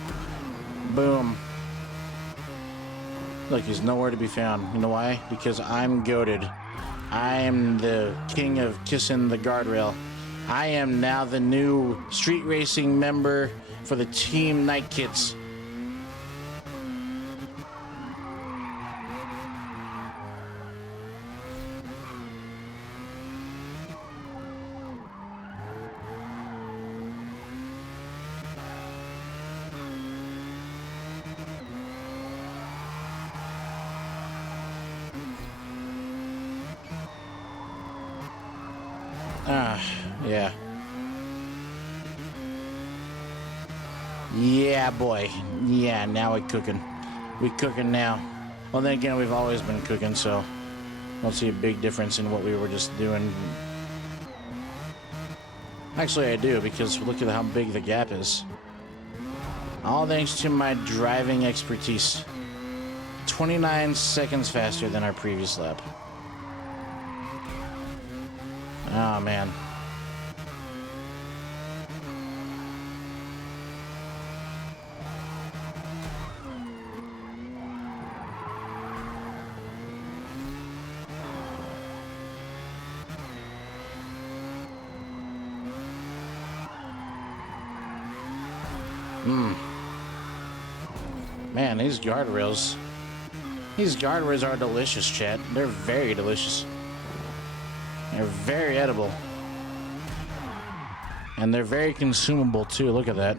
Boom. Look, he's nowhere to be found. You know why? Because I'm goated. I am the king of kissing the guardrail. I am now the new street racing member for the Team Night Kids. Yeah. Yeah, boy. Yeah, now we're cooking. We cooking now. Well, then again, we've always been cooking, so I don't see a big difference in what we were just doing. Actually, I do, because look at how big the gap is. All thanks to my driving expertise. 29 seconds faster than our previous lap. Oh, man. Man, these guardrails are delicious, chat. They're very delicious. They're very edible. And they're very consumable, too. Look at that.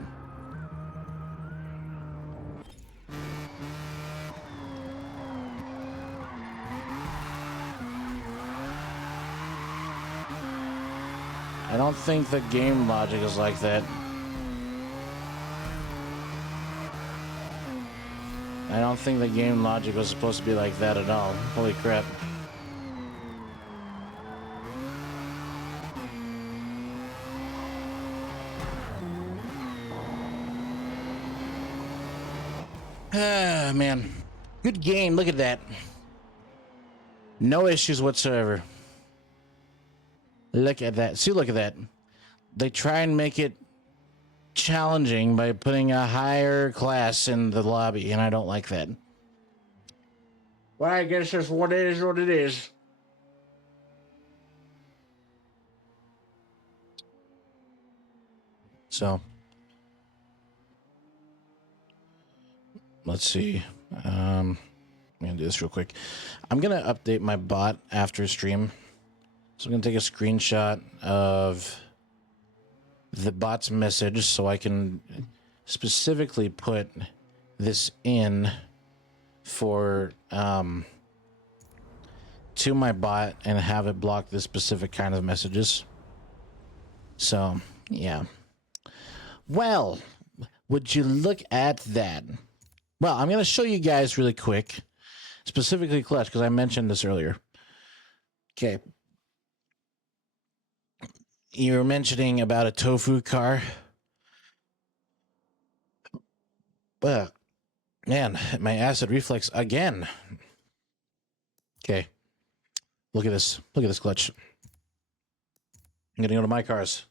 I don't think the game logic is like that. I don't think the game logic was supposed to be like that at all. Holy crap. Ah, man. Good game. Look at that. No issues whatsoever. Look at that. See, look at that. They try and make it challenging by putting a higher class in the lobby, and I don't like that. Well, I guess that's what it is, what it is. So, let's see. I'm gonna do this real quick. I'm gonna update my bot after stream. So I'm gonna take a screenshot of the bot's message so I can specifically put this in for to my bot and have it block this specific kind of messages. So yeah. Well, would you look at that? Well, I'm gonna show you guys really quick, specifically Clutch, because I mentioned this earlier. Okay. You were mentioning about a tofu car. Well, man, my acid reflex again. Okay. Look at this. Look at this, Clutch. I'm going to go to my cars.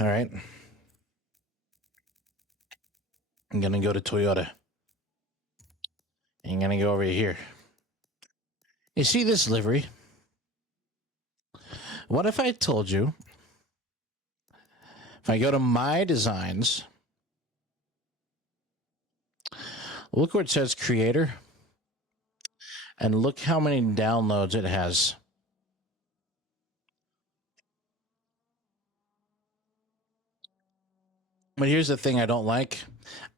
All right. I'm going to go to Toyota. I'm going to go over here. You see this livery? What if I told you, if I go to my designs, look where it says creator, and look how many downloads it has. But here's the thing I don't like.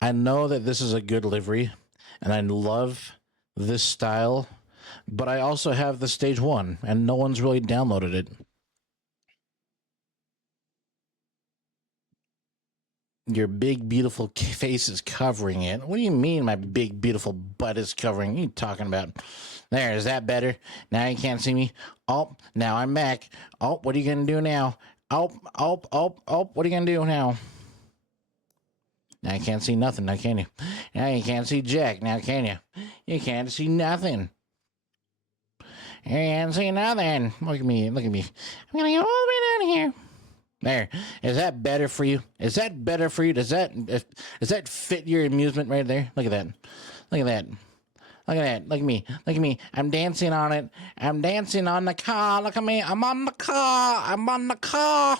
I know that this is a good livery, and I love this style, but I also have the stage 1, and no one's really downloaded it. Your big, beautiful face is covering it. What do you mean my big, beautiful butt is covering? What are you talking about? There, is that better? Now you can't see me? Oh, now I'm back. Oh, what are you going to do now? Oh, what are you gonna do now? Now you can't see nothing, now can you? Now you can't see jack, now can you? You can't see nothing. You can't see nothing. Look at me, look at me. I'm gonna go all the way down here. There. Is that better for you? Is that better for you? Does that fit your amusement right there? Look at that. Look at that. Look at that. Look at me. Look at me. I'm dancing on it. I'm dancing on the car. Look at me. I'm on the car. I'm on the car.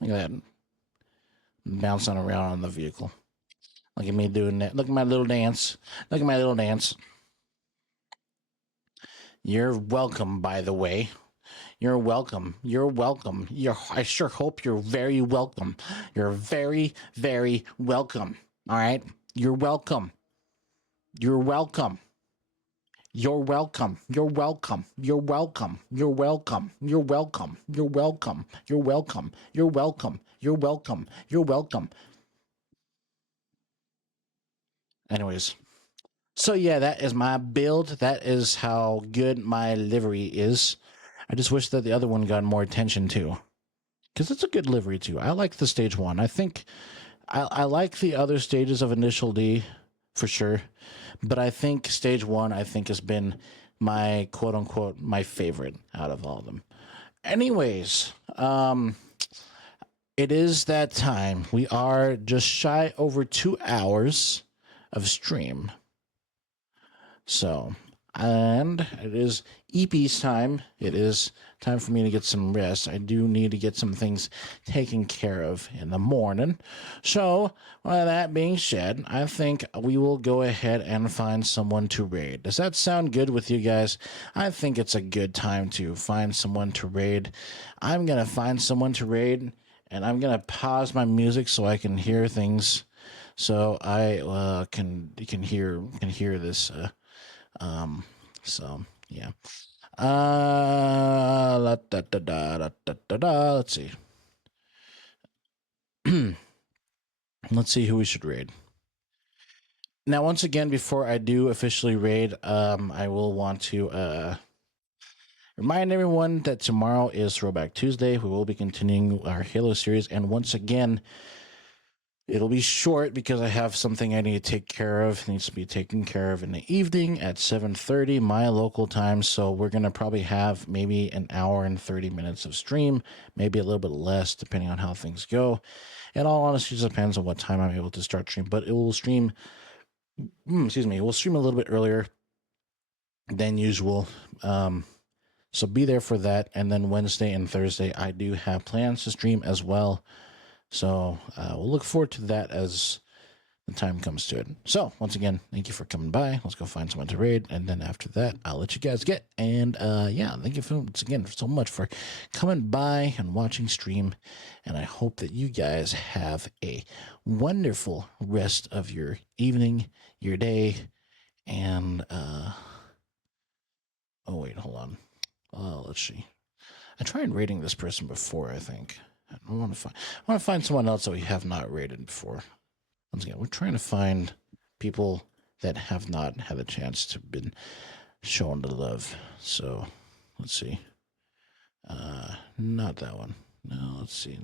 Look at that. I'm bouncing around on the vehicle. Look at me doing that. Look at my little dance. Look at my little dance. You're welcome, by the way. You're welcome. You're welcome. I sure hope you're very welcome. You're very, very welcome. All right? You're welcome. You're welcome. You're welcome. You're welcome. You're welcome. You're welcome. You're welcome. You're welcome. You're welcome. You're welcome. You're welcome. You're welcome. Anyways. So yeah, that is my build. That is how good my livery is. I just wish that the other one got more attention too. Because it's a good livery too. I like the stage one. I think I like the other stages of Initial D for sure. But I think stage one, I think, has been my quote unquote my favorite out of all of them. Anyways, it is that time. We are just shy over 2 hours of stream. So, and it is EP's time. It is time for me to get some rest. I do need to get some things taken care of in the morning. So, with that being said, I think we will go ahead and find someone to raid. Does that sound good with you guys? I think it's a good time to find someone to raid. I'm going to find someone to raid, and I'm going to pause my music so I can hear things. So I can hear this. So yeah. Let's see. Let's see who we should raid. Now, once again, before I do officially raid, I will want to remind everyone that tomorrow is Throwback Tuesday. We will be continuing our Halo series, and once again, it'll be short because I have something I need to take care of. It needs to be taken care of in the evening at 7:30 my local time. So we're going to probably have maybe an hour and 30 minutes of stream, maybe a little bit less depending on how things go. In all honesty, it just depends on what time I'm able to start stream, but it will stream, we'll stream a little bit earlier than usual. So be there for that. And then Wednesday and Thursday, I do have plans to stream as well. So we'll look forward to that as the time comes to it. So once again, thank you for coming by. Let's go find someone to raid, and then after that, I'll let you guys get. And yeah, thank you once again so much for coming by and watching stream. And I hope that you guys have a wonderful rest of your evening, your day, and oh wait, hold on. Let's see. I tried raiding this person before, I think. I want to find someone else that we have not rated before. Once again, we're trying to find people that have not had a chance to been shown the love. So let's see. Not that one. No, let's see.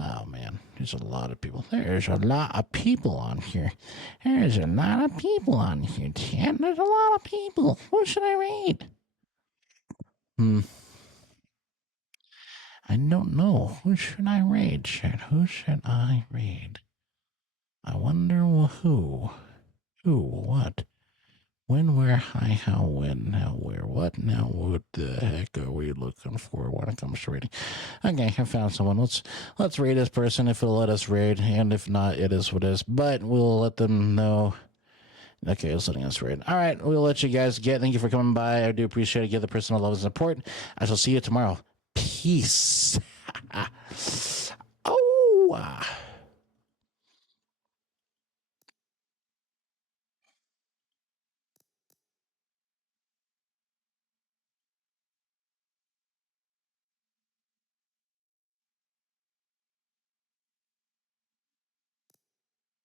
Oh man, there's a lot of people. There's a lot of people on here. There's a lot of people on here, Chad. There's a lot of people. Who should I raid? I don't know. Who should I raid, Chad? Who should I raid? I wonder who. Who, what? When, where, hi, how, when, how, where, what? Now, what the heck are we looking for when it comes to raiding? Okay, I found someone. Let's raid this person if it'll let us raid, and if not, it is what it is. But we'll let them know. Okay, it's letting us raid. All right, we'll let you guys get. Thank you for coming by. I do appreciate it. Give the person love and support. I shall see you tomorrow. Peace. Oh.